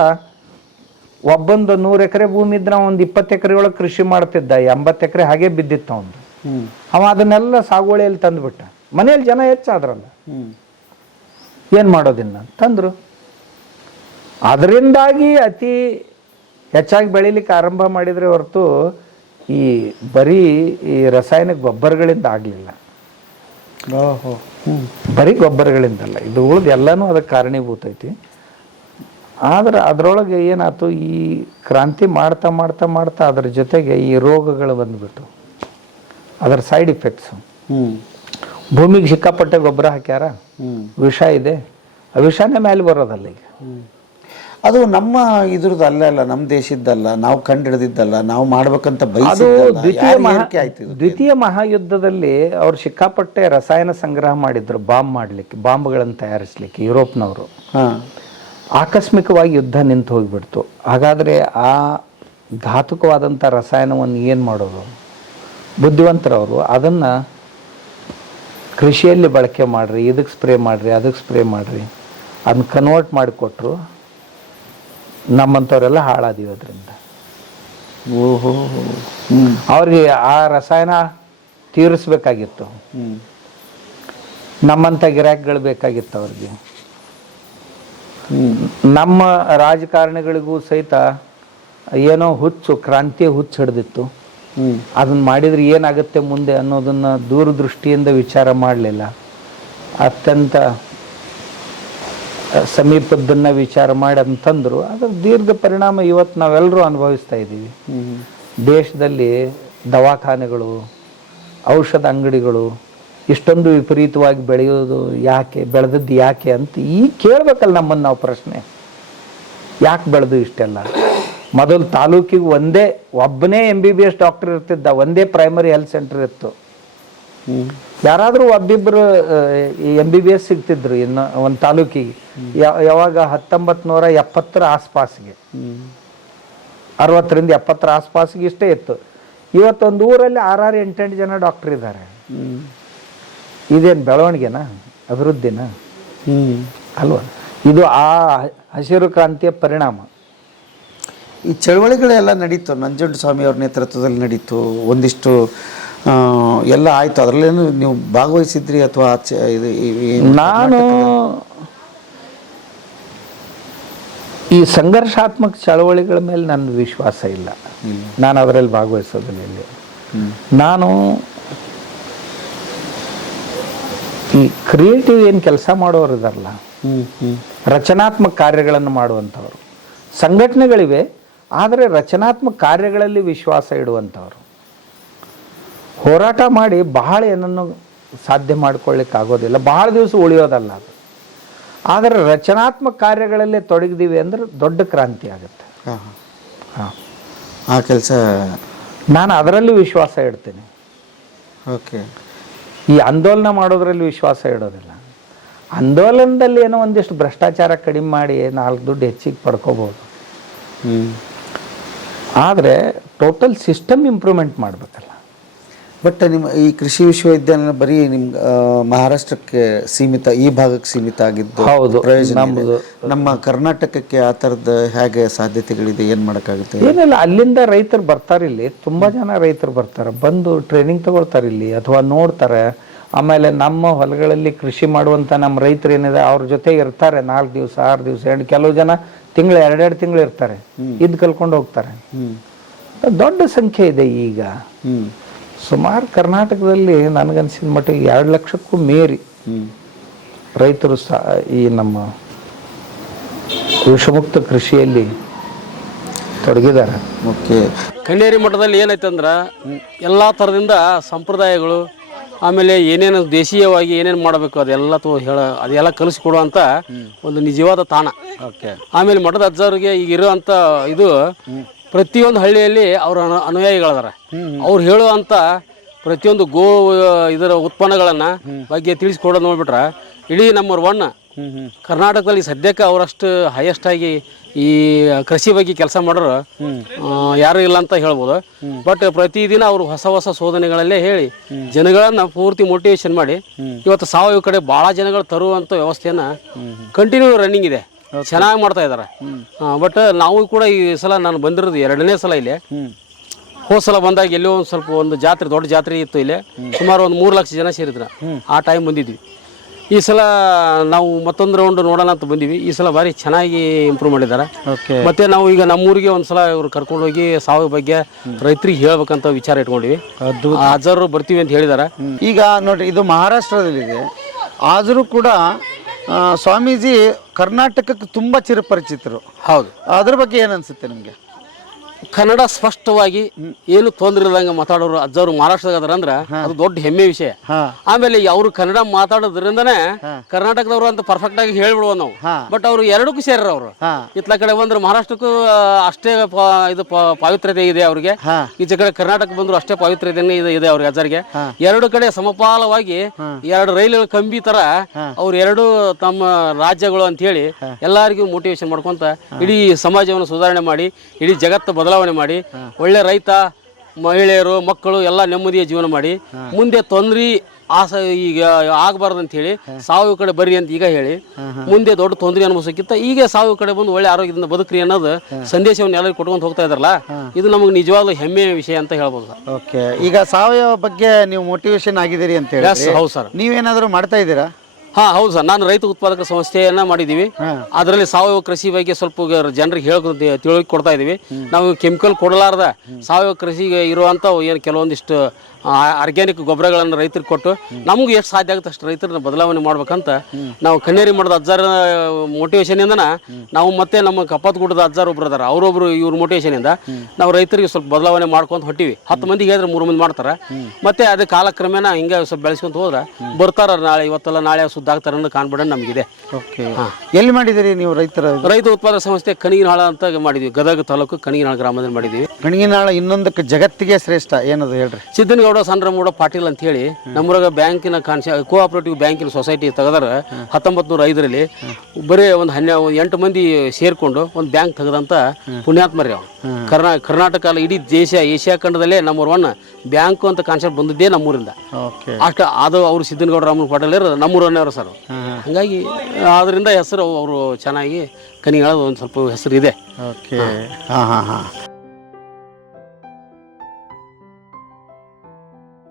ಒಬ್ಬೊಂದು 100 ಎಕರೆ ಭೂಮಿ ಇದ್ರೆ ಒಂದು 20 ಎಕರೆ ಒಳಗೆ ಕೃಷಿ ಮಾಡ್ತಿದ್ದ, 80 ಎಕರೆ ಹಾಗೆ ಬಿದ್ದಿತ್ತು ಅವನು. ಅವ ಅದನ್ನೆಲ್ಲ ಸಾಗುವಳಿಯಲ್ಲಿ ತಂದುಬಿಟ್ಟ. ಮನೆಯಲ್ಲಿ ಜನ ಹೆಚ್ಚಾದ್ರಲ್ಲ, ಏನು ಮಾಡೋದಿನ್ನ ತಂದ್ರು. ಅದರಿಂದಾಗಿ ಅತಿ ಹೆಚ್ಚಾಗಿ ಬೆಳಿಲಿಕ್ಕೆ ಆರಂಭ ಮಾಡಿದ್ರೆ ಹೊರತು ಈ ಬರೀ ಈ ರಾಸಾಯನಿಕ ಗೊಬ್ಬರಗಳಿಂದ ಆಗಲಿಲ್ಲ. ಬರೀ ಗೊಬ್ಬರಗಳಿಂದಲ್ಲ, ಇದು ಉಳಿದು ಎಲ್ಲನೂ ಅದಕ್ಕೆ ಕಾರಣೀಭೂತ ಐತಿ. ಆದ್ರೆ ಅದರೊಳಗೆ ಏನಾಯ್ತು, ಈ ಕ್ರಾಂತಿ ಮಾಡ್ತಾ ಮಾಡ್ತಾ ಮಾಡ್ತಾ ಅದ್ರ ಜೊತೆಗೆ ಈ ರೋಗಗಳು ಬಂದ್ಬಿಟ್ಟು ಅದರ ಸೈಡ್ ಇಫೆಕ್ಟ್ಸು. ಭೂಮಿಗೆ ಸಿಕ್ಕಾಪಟ್ಟೆ ಗೊಬ್ಬರ ಹಾಕ್ಯಾರ, ವಿಷ ಇದೆ, ಆ ವಿಷನೇ ಮೇಲೆ ಬರೋದಲ್ಲ ಈಗ. ಅದು ನಮ್ಮ ಇದ್ರದ್ದು ಅಲ್ಲ, ನಮ್ಮ ದೇಶದ್ದಲ್ಲ, ನಾವು ಕಂಡಿಡಿದಿದ್ದಲ್ಲ, ನಾವು ಮಾಡ್ಬೇಕಂತ ದ್ವಿತೀಯ ಮಹಾಯುದ್ಧದಲ್ಲಿ ಅವ್ರು ಸಿಕ್ಕಾಪಟ್ಟೆ ರಸಾಯನ ಸಂಗ್ರಹ ಮಾಡಿದ್ರು ಬಾಂಬ್ ಮಾಡ್ಲಿಕ್ಕೆ, ಬಾಂಬ್ಗಳನ್ನು ತಯಾರಿಸ್ಲಿಕ್ಕೆ ಯುರೋಪ್ನವರು. ಆಕಸ್ಮಿಕವಾಗಿ ಯುದ್ಧ ನಿಂತು ಹೋಗಿಬಿಡ್ತು. ಹಾಗಾದರೆ ಆ ಘಾತುಕವಾದಂಥ ರಸಾಯನವನ್ನು ಏನು ಮಾಡೋದು? ಬುದ್ಧಿವಂತರವರು ಅದನ್ನು ಕೃಷಿಯಲ್ಲಿ ಬಳಕೆ ಮಾಡಿರಿ, ಇದಕ್ಕೆ ಸ್ಪ್ರೇ ಮಾಡಿರಿ, ಅದಕ್ಕೆ ಸ್ಪ್ರೇ ಮಾಡಿರಿ, ಅದನ್ನ ಕನ್ವರ್ಟ್ ಮಾಡಿಕೊಟ್ರು. ನಮ್ಮಂಥವರೆಲ್ಲ ಹಾಳಾದೀವಿ ಅದರಿಂದ. ಅವ್ರಿಗೆ ಆ ರಸಾಯನ ತೀರಿಸ್ಬೇಕಾಗಿತ್ತು, ನಮ್ಮಂಥ ಗಿರಾಕಿಗಳು ಬೇಕಾಗಿತ್ತು ಅವ್ರಿಗೆ. ನಮ್ಮ ರಾಜಕಾರಣಿಗಳಿಗೂ ಸಹಿತ ಏನೋ ಹುಚ್ಚು, ಕ್ರಾಂತಿಯ ಹುಚ್ಚು ಹಿಡ್ದಿತ್ತು. ಅದನ್ನ ಮಾಡಿದ್ರೆ ಏನಾಗುತ್ತೆ ಮುಂದೆ ಅನ್ನೋದನ್ನ ದೂರದೃಷ್ಟಿಯಿಂದ ವಿಚಾರ ಮಾಡಲಿಲ್ಲ. ಅತ್ಯಂತ ಸಮೀಪದ್ದನ್ನು ವಿಚಾರ ಮಾಡಿ ಅಂತಂದರು. ಅದರ ದೀರ್ಘ ಪರಿಣಾಮ ಇವತ್ತು ನಾವೆಲ್ಲರೂ ಅನುಭವಿಸ್ತಾ ಇದ್ದೀವಿ. ದೇಶದಲ್ಲಿ ದವಾಖಾನೆಗಳು, ಔಷಧ ಅಂಗಡಿಗಳು ಇಷ್ಟೊಂದು ವಿಪರೀತವಾಗಿ ಬೆಳೆಯೋದು ಯಾಕೆ, ಬೆಳೆದದ್ದು ಯಾಕೆ ಅಂತ ಈಗ ಕೇಳಬೇಕಲ್ಲ ನಮ್ಮನ್ನು ನಾವು ಪ್ರಶ್ನೆ. ಯಾಕೆ ಬೆಳೆದು ಇಷ್ಟೆಲ್ಲ? ಮೊದಲು ತಾಲೂಕಿಗೆ ಒಬ್ಬನೇ MBBS ಡಾಕ್ಟರ್ ಇರ್ತಿದ್ದ, ಒಂದೇ ಪ್ರೈಮರಿ ಹೆಲ್ತ್ ಸೆಂಟರ್ ಇತ್ತು. ಯಾರಾದರೂ ಒಬ್ಬಿಬ್ಬರು MBBS ಸಿಗ್ತಿದ್ರು ಇನ್ನು ಒಂದು ತಾಲೂಕಿಗೆ. ಯಾವಾಗ 1970 ಆಸ್ಪಾಸಿಗೆ, 60ರಿಂದ 70 ಆಸ್ಪಾಸಿಗೆ ಇಷ್ಟೇ ಇತ್ತು. ಇವತ್ತೊಂದು ಊರಲ್ಲಿ 6-8 ಜನ ಡಾಕ್ಟರ್ ಇದ್ದಾರೆ. ಇದೇನು ಬೆಳವಣಿಗೆನಾ, ಅಭಿವೃದ್ಧಿನ? ಅಲ್ವಾ? ಇದು ಆ ಹಸಿರು ಕ್ರಾಂತಿಯ ಪರಿಣಾಮ. ಈ ಚಳವಳಿಗಳೆಲ್ಲ ನಡೀತು, ನಂಜುಂಡಸ್ವಾಮಿ ಅವ್ರ ನೇತೃತ್ವದಲ್ಲಿ ನಡೀತು, ಒಂದಿಷ್ಟು ಎಲ್ಲ ಆಯಿತು. ಅದರಲ್ಲೇನು ನೀವು ಭಾಗವಹಿಸಿದ್ರಿ ಅಥವಾ ನಾನು ಈ ಸಂಘರ್ಷಾತ್ಮಕ ಚಳವಳಿಗಳ ಮೇಲೆ ನನ್ನ ವಿಶ್ವಾಸ ಇಲ್ಲ. ನಾನು ಅದರಲ್ಲಿ ಭಾಗವಹಿಸೋದಿಲ್ಲ. ಇಲ್ಲಿ ನಾನು ಈ ಕ್ರಿಯೇಟಿವ್ ಏನು ಕೆಲಸ ಮಾಡೋರು ಇದಾರಲ್ಲ, ರಚನಾತ್ಮಕ ಕಾರ್ಯಗಳನ್ನು ಮಾಡುವಂಥವ್ರು, ಸಂಘಟನೆಗಳಿವೆ, ಆದರೆ ರಚನಾತ್ಮಕ ಕಾರ್ಯಗಳಲ್ಲಿ ವಿಶ್ವಾಸ ಇಡುವಂಥವ್ರು, ಹೋರಾಟ ಮಾಡಿ ಬಹಳ ಏನನ್ನು ಸಾಧ್ಯ ಮಾಡ್ಕೊಳ್ಳಿಕ್ಕೆ ಆಗೋದಿಲ್ಲ, ಬಹಳ ದಿವಸ ಉಳಿಯೋದಲ್ಲ ಅದು. ಆದರೆ ರಚನಾತ್ಮಕ ಕಾರ್ಯಗಳಲ್ಲೇ ತೊಡಗಿದೀವಿ ಅಂದ್ರೆ ದೊಡ್ಡ ಕ್ರಾಂತಿ ಆಗುತ್ತೆ. ಆ ಕೆಲಸ ನಾನು ಅದರಲ್ಲಿ ವಿಶ್ವಾಸ ಇಡ್ತೀನಿ. ಓಕೆ. ಈ ಆಂದೋಲನ ಮಾಡೋದ್ರಲ್ಲಿ ವಿಶ್ವಾಸ ಇಡೋದಿಲ್ಲ. ಆಂದೋಲನದಲ್ಲಿ ಏನೋ ಒಂದಿಷ್ಟು ಭ್ರಷ್ಟಾಚಾರ ಕಡಿಮೆ ಮಾಡಿ 4 ದುಡ್ಡು ಹೆಚ್ಚಿಗೆ ಪಡ್ಕೋಬೋದು. ಆದರೆ ಟೋಟಲ್ ಸಿಸ್ಟಮ್ ಇಂಪ್ರೂವ್ಮೆಂಟ್ ಮಾಡಬೇಕಲ್ಲ. ಬಟ್ ನಿಮ್ಮ ಈ ಕೃಷಿ ವಿಶ್ವವಿದ್ಯಾಲಯ ಬರೀ ನಿಮ್ಗೆ ಮಹಾರಾಷ್ಟ್ರಕ್ಕೆ ಸೀಮಿತ, ಈ ಭಾಗಕ್ಕೆ ಸೀಮಿತ ಆಗಿದ್ದು? ಹೌದು. ಪ್ರಯೋಜನ ನಮ್ಮ ಕರ್ನಾಟಕಕ್ಕೆ ಆ ಥರದ ಹೇಗೆ ಸಾಧ್ಯತೆಗಳಿದೆ? ಏನು ಮಾಡೋಕ್ಕಾಗುತ್ತೆ? ಏನಿಲ್ಲ, ಅಲ್ಲಿಂದ ರೈತರು ಬರ್ತಾರೆ. ಇಲ್ಲಿ ತುಂಬ ಜನ ರೈತರು ಬರ್ತಾರೆ, ಬಂದು ಟ್ರೈನಿಂಗ್ ತಗೊಳ್ತಾರೆ ಇಲ್ಲಿ, ಅಥವಾ ನೋಡ್ತಾರೆ. ಆಮೇಲೆ ನಮ್ಮ ಹೊಲಗಳಲ್ಲಿ ಕೃಷಿ ಮಾಡುವಂಥ ನಮ್ಮ ರೈತರು ಏನಿದೆ ಅವ್ರ ಜೊತೆ ಇರ್ತಾರೆ 4 ದಿವಸ 6 ದಿವಸ, ಕೆಲವು ಜನ ತಿಂಗಳು 2 ತಿಂಗಳು ಇರ್ತಾರೆ, ಇದ್ದು ಕಲ್ಕೊಂಡು ಹೋಗ್ತಾರೆ. ದೊಡ್ಡ ಸಂಖ್ಯೆ ಇದೆ ಈಗ. ಸುಮಾರು ಕರ್ನಾಟಕದಲ್ಲಿ ನನಗನ್ಸಿದ ಮಟ್ಟಿಗೆ 2 ಲಕ್ಷಕ್ಕೂ ಮೀರಿ ರೈತರು ಈ ನಮ್ಮ ವಿಷಮುಕ್ತ ಕೃಷಿಯಲ್ಲಿ ತೊಡಗಿದ್ದಾರೆ. ಓಕೆ. ಕನ್ನೇರಿ ಮಠದಲ್ಲಿ ಏನೈತೆ ಅಂದ್ರೆ ಎಲ್ಲ ಥರದಿಂದ ಸಂಪ್ರದಾಯಗಳು, ಆಮೇಲೆ ಏನೇನು ದೇಶೀಯವಾಗಿ ಏನೇನು ಮಾಡಬೇಕು ಅದೆಲ್ಲ ಕಲಿಸ್ಕೊಡುವಂಥ ಒಂದು ನಿಜವಾದ ತಾಣ. ಓಕೆ. ಆಮೇಲೆ ಮಠದ ಅಜ್ಜವ್ರಿಗೆ ಈಗ ಇರುವಂಥ ಇದು ಪ್ರತಿಯೊಂದು ಹಳ್ಳಿಯಲ್ಲಿ ಅವರ ಅನುಯಾಯಿಗಳದಾರ. ಅವ್ರು ಹೇಳುವಂಥ ಪ್ರತಿಯೊಂದು ಇದರ ಉತ್ಪನ್ನಗಳನ್ನು ಬಗ್ಗೆ ತಿಳಿಸ್ಕೊಡೋದು ನೋಡ್ಬಿಟ್ರೆ ಇಡೀ ನಂಬರ್ 1 ಕರ್ನಾಟಕದಲ್ಲಿ ಸದ್ಯಕ್ಕೆ ಅವರಷ್ಟು ಹೈಯೆಸ್ಟ್ ಆಗಿ ಈ ಕೃಷಿ ಬಗ್ಗೆ ಕೆಲಸ ಮಾಡೋರು ಯಾರು ಇಲ್ಲ ಅಂತ ಹೇಳ್ಬೋದು. ಬಟ್ ಪ್ರತಿದಿನ ಅವರು ಹೊಸ ಶೋಧನೆಗಳಲ್ಲೇ ಹೇಳಿ ಜನಗಳನ್ನ ಪೂರ್ತಿ ಮೋಟಿವೇಶನ್ ಮಾಡಿ ಇವತ್ತು ಸಾವಯವ ಕಡೆ ಭಾಳ ಜನಗಳು ತರುವಂಥ ವ್ಯವಸ್ಥೆಯನ್ನ ಕಂಟಿನ್ಯೂ ರನ್ನಿಂಗ್ ಇದೆ, ಚೆನ್ನಾಗಿ ಮಾಡ್ತಾ ಇದ್ದಾರೆ. ಬಟ್ ನಾವು ಕೂಡ ಈ ಸಲ ನಾನು ಬಂದಿರೋದು 2ನೇ ಸಲ ಇಲ್ಲಿ. ಹೋದ ಸಲ ಬಂದಾಗ ಎಲ್ಲೋ ಒಂದು ಜಾತ್ರೆ, ದೊಡ್ಡ ಜಾತ್ರೆ ಇತ್ತು ಇಲ್ಲಿ, ಸುಮಾರು ಒಂದು 3 ಲಕ್ಷ ಜನ ಸೇರಿದ್ರು. ಆ ಟೈಮ್ ಬಂದಿದ್ವಿ. ಈ ಸಲ ನಾವು ಮತ್ತೊಂದು ರೌಂಡ್ ನೋಡೋಣ ಅಂತ ಬಂದಿವಿ. ಈ ಸಲ ಭಾರಿ ಚೆನ್ನಾಗಿ ಇಂಪ್ರೂವ್ ಮಾಡಿದ್ದಾರೆ. ಮತ್ತೆ ನಾವು ಈಗ ನಮ್ಮೂರಿಗೆ ಒಂದ್ಸಲ ಇವ್ರು ಕರ್ಕೊಂಡೋಗಿ ಸಾವಯವ ಬಗ್ಗೆ ರೈತರಿಗೆ ಹೇಳ್ಬೇಕಂತ ವಿಚಾರ ಇಟ್ಕೊಂಡಿವಿ. ಅಜ್ಜರು ಬರ್ತೀವಿ ಅಂತ ಹೇಳಿದಾರೆ. ಈಗ ನೋಡ್ರಿ, ಇದು ಮಹಾರಾಷ್ಟ್ರದಲ್ಲಿದೆ, ಆದರೂ ಕೂಡ ಸ್ವಾಮೀಜಿ ಕರ್ನಾಟಕಕ್ಕೆ ತುಂಬಾ ಚಿರಪರಿಚಿತರು. ಹೌದು. ಅದ್ರ ಬಗ್ಗೆ ಏನು ಅನ್ಸುತ್ತೆ ನಿಮಗೆ? ಕನ್ನಡ ಸ್ಪಷ್ಟವಾಗಿ ಏನು ತೊಂದರೆ ಇಲ್ಲದಂಗೆ ಮಾತಾಡೋರು ಅಜ್ಜವರು ಮಹಾರಾಷ್ಟ್ರದಾಗ ಅಂದ್ರೆ ಅದು ದೊಡ್ಡ ಹೆಮ್ಮೆ ವಿಷಯ. ಆಮೇಲೆ ಅವರು ಕನ್ನಡ ಮಾತಾಡೋದ್ರಿಂದನೇ ಕರ್ನಾಟಕದವರು ಅಂತ ಪರ್ಫೆಕ್ಟ್ ಆಗಿ ಹೇಳ್ಬಿಡುವ ನಾವು. ಬಟ್ ಅವರು ಎರಡಕ್ಕೂ ಸೇರ್ರ ಅವರು. ಇತ್ಲ ಕಡೆ ಬಂದ್ರೆ ಮಹಾರಾಷ್ಟ್ರಕ್ಕೂ ಅಷ್ಟೇ ಇದು ಪಾವಿತ್ರ್ಯತೆ ಇದೆ ಅವ್ರಿಗೆ, ಈಚೆ ಕಡೆ ಕರ್ನಾಟಕ ಬಂದ್ರು ಅಷ್ಟೇ ಪಾವಿತ್ರ್ಯತೆ ಇದೆ ಅವ್ರಿಗೆ ಅಜ್ಜರಿಗೆ. ಎರಡು ಕಡೆ ಸಮಪಾಲವಾಗಿ 2 ರೈಲುಗಳ ಕಂಬಿ ತರ ಅವ್ರು 2 ತಮ್ಮ ರಾಜ್ಯಗಳು ಅಂತ ಹೇಳಿ ಎಲ್ಲರಿಗೂ ಮೋಟಿವೇಶನ್ ಮಾಡ್ಕೊಂತ ಇಡೀ ಸಮಾಜವನ್ನು ಸುಧಾರಣೆ ಮಾಡಿ ಇಡೀ ಜಗತ್ತು ಬದಲಾವಣೆ ಮಾಡಿ ಒಳ್ಳೆ ರೈತ, ಮಹಿಳೆಯರು, ಮಕ್ಕಳು ಎಲ್ಲ ನೆಮ್ಮದಿಯ ಜೀವನ ಮಾಡಿ ಮುಂದೆ ತೊಂದರೆ ಈಗ ಆಗಬಾರ್ದು ಅಂತ ಹೇಳಿ ಸಾವಯವ ಕಡೆ ಬರ್ರಿ ಅಂತ ಈಗ ಹೇಳಿ ಮುಂದೆ ದೊಡ್ಡ ತೊಂದರೆ ಅನುಭವಿಸಕ್ಕಿಂತ ಈಗ ಸಾವಯವ ಕಡೆ ಬಂದು ಒಳ್ಳೆ ಆರೋಗ್ಯದಿಂದ ಬದುಕ್ರಿ ಅನ್ನೋದು ಸಂದೇಶವನ್ನು ಎಲ್ಲರಿಗೂ ಕೊಟ್ಕೊಂತ ಹೋಗ್ತಾ ಇದಾರಲ್ಲ, ಇದು ನಮಗೆ ನಿಜವಾಗ್ಲೂ ಹೆಮ್ಮೆಯ ವಿಷಯ ಅಂತ ಹೇಳ್ಬೋದು. ಓಕೆ. ಈಗ ಸಾವಯವ ಬಗ್ಗೆ ನೀವು ಮೋಟಿವೇಶನ್ ಆಗಿದ್ದೀರಿ ಅಂತ ಹೇಳಿ. ಹೌದು ಸರ್. ನೀವೇನಾದರೂ ಮಾಡ್ತಾ ಇದ್ದೀರಾ? ಹೌದು ಸರ್. ನಾನು ರೈತ ಉತ್ಪಾದಕ ಸಂಸ್ಥೆಯನ್ನ ಮಾಡಿದ್ದೀವಿ. ಅದರಲ್ಲಿ ಸಾವಯವ ಕೃಷಿ ಬಗ್ಗೆ ಸ್ವಲ್ಪ ಜನರಿಗೆ ತಿಳುವಳಿಕೆ ಕೊಡ್ತಾ ಇದೀವಿ. ನಾವು ಕೆಮಿಕಲ್ ಕೊಡಲಾರ್ದ ಸಾವಯವ ಕೃಷಿಗೆ ಇರುವಂತ ಏನು ಕೆಲವೊಂದಿಷ್ಟು ಆರ್ಗ್ಯಾನಿಕ್ ಗೊಬ್ಬರಗಳನ್ನು ರೈತರಿಗೆ ಕೊಟ್ಟು ನಮ್ಗೆ ಎಷ್ಟು ಸಾಧ್ಯ ಆಗುತ್ತೆ ಅಷ್ಟು ರೈತರನ್ನ ಬದಲಾವಣೆ ಮಾಡ್ಬೇಕಂತ ನಾವು ಕಣ್ಣೇರಿ ಮಠದ ಅಜ್ಜಾರ ಮೋಟಿವೇಶನಿಂದ ನಾವು ಮತ್ತೆ ನಮ್ಮ ಕಪ್ಪತ್ಗುಡ್ಡದ ಅಜ್ಜಾರ್ ಒಬ್ರು ಅದಾರ ಅವರೊಬ್ರು ಇವ್ರ ಮೋಟಿವೇಶನಿಂದ ನಾವು ರೈತರಿಗೆ ಸ್ವಲ್ಪ ಬದಲಾವಣೆ ಮಾಡ್ಕೊಂತ ಹೊಟ್ಟಿವಿ 10 ಮಂದಿಗೆ ಹೇಳಿದ್ರೆ 3 ಮಂದಿ ಮಾಡ್ತಾರೆ ಮತ್ತೆ ಅದು ಕಾಲಕ್ರಮೇಣ ಹಿಂಗೆ ಸ್ವಲ್ಪ ಬೆಳೆಸ್ಕೊಂತ ಹೋದ್ರೆ ಬರ್ತಾರ ನಾಳೆ ಇವತ್ತೆಲ್ಲ ನಾಳೆ ಸುದ್ದ ಆಗ್ತಾರೆ ಅನ್ನೋ ಕಾನ್ಫಿಡೆಂಟ್ ನಮಗಿದೆ. ಓಕೆ, ಎಲ್ಲಿ ಮಾಡಿದಿರಿ ನೀವು ರೈತ ಉತ್ಪಾದಕ ಸಂಸ್ಥೆ ಕಣಿಗಿನಾಳ ಅಂತ ಮಾಡಿದ್ವಿ. ಗದಗ ತಾಲೂಕು ಕಣಿಗಿನಾಳ ಗ್ರಾಮದಲ್ಲಿ ಮಾಡಿದ್ವಿ. ಕಣಿಗಿನಾಳ ಇನ್ನೊಂದಕ್ಕೆ ಜಗತ್ತಿಗೆ ಶ್ರೇಷ್ಠ ಏನದು ಹೇಳ್ರಿ? ಸಿದ್ದನಗೌಡ ಸಣ್ಣರಮೂಡ ಪಾಟೀಲ್ ಅಂತ ಹೇಳಿ ನಮ್ಮೂರಾಗ ಬ್ಯಾಂಕಿನ ಕೋಆಪರೇಟಿವ್ ಬ್ಯಾಂಕಿನ ಸೊಸೈಟಿ ತೆಗೆದಾರ 1905ರಲ್ಲಿ. ಬರೀ ಒಂದು 8 ಮಂದಿ ಸೇರ್ಕೊಂಡು ಒಂದು ಬ್ಯಾಂಕ್ ತೆಗೆದಂತ ಪುಣ್ಯಾತ್ಮರಿ ಅವ್ರು. ಕರ್ನಾಟಕ ಅಲ್ಲ ಇಡೀ ದೇಶ ಏಷ್ಯಾ ಖಂಡದಲ್ಲೇ ನಂಬರ್ 1 ಬ್ಯಾಂಕು ಅಂತ ಕಾನ್ಸೆಪ್ಟ್ ಬಂದಿದ್ದೇ ನಮ್ಮೂರಿಂದ. ಅಷ್ಟು ಅದು ಅವರು ಸಿದ್ದನಗೌಡ ರಾಮನ ಪಾಟೀಲ್ ನಮ್ಮೂರನ್ನವರು ಸರ್. ಹಾಗಾಗಿ ಅದರಿಂದ ಹೆಸರು ಅವರು ಚೆನ್ನಾಗಿ ಕಣಿಗಾಳ ಒಂದು ಸ್ವಲ್ಪ ಹೆಸರು ಇದೆ. ಓಕೆ, ಹಾಂ ಹಾಂ ಹಾಂ.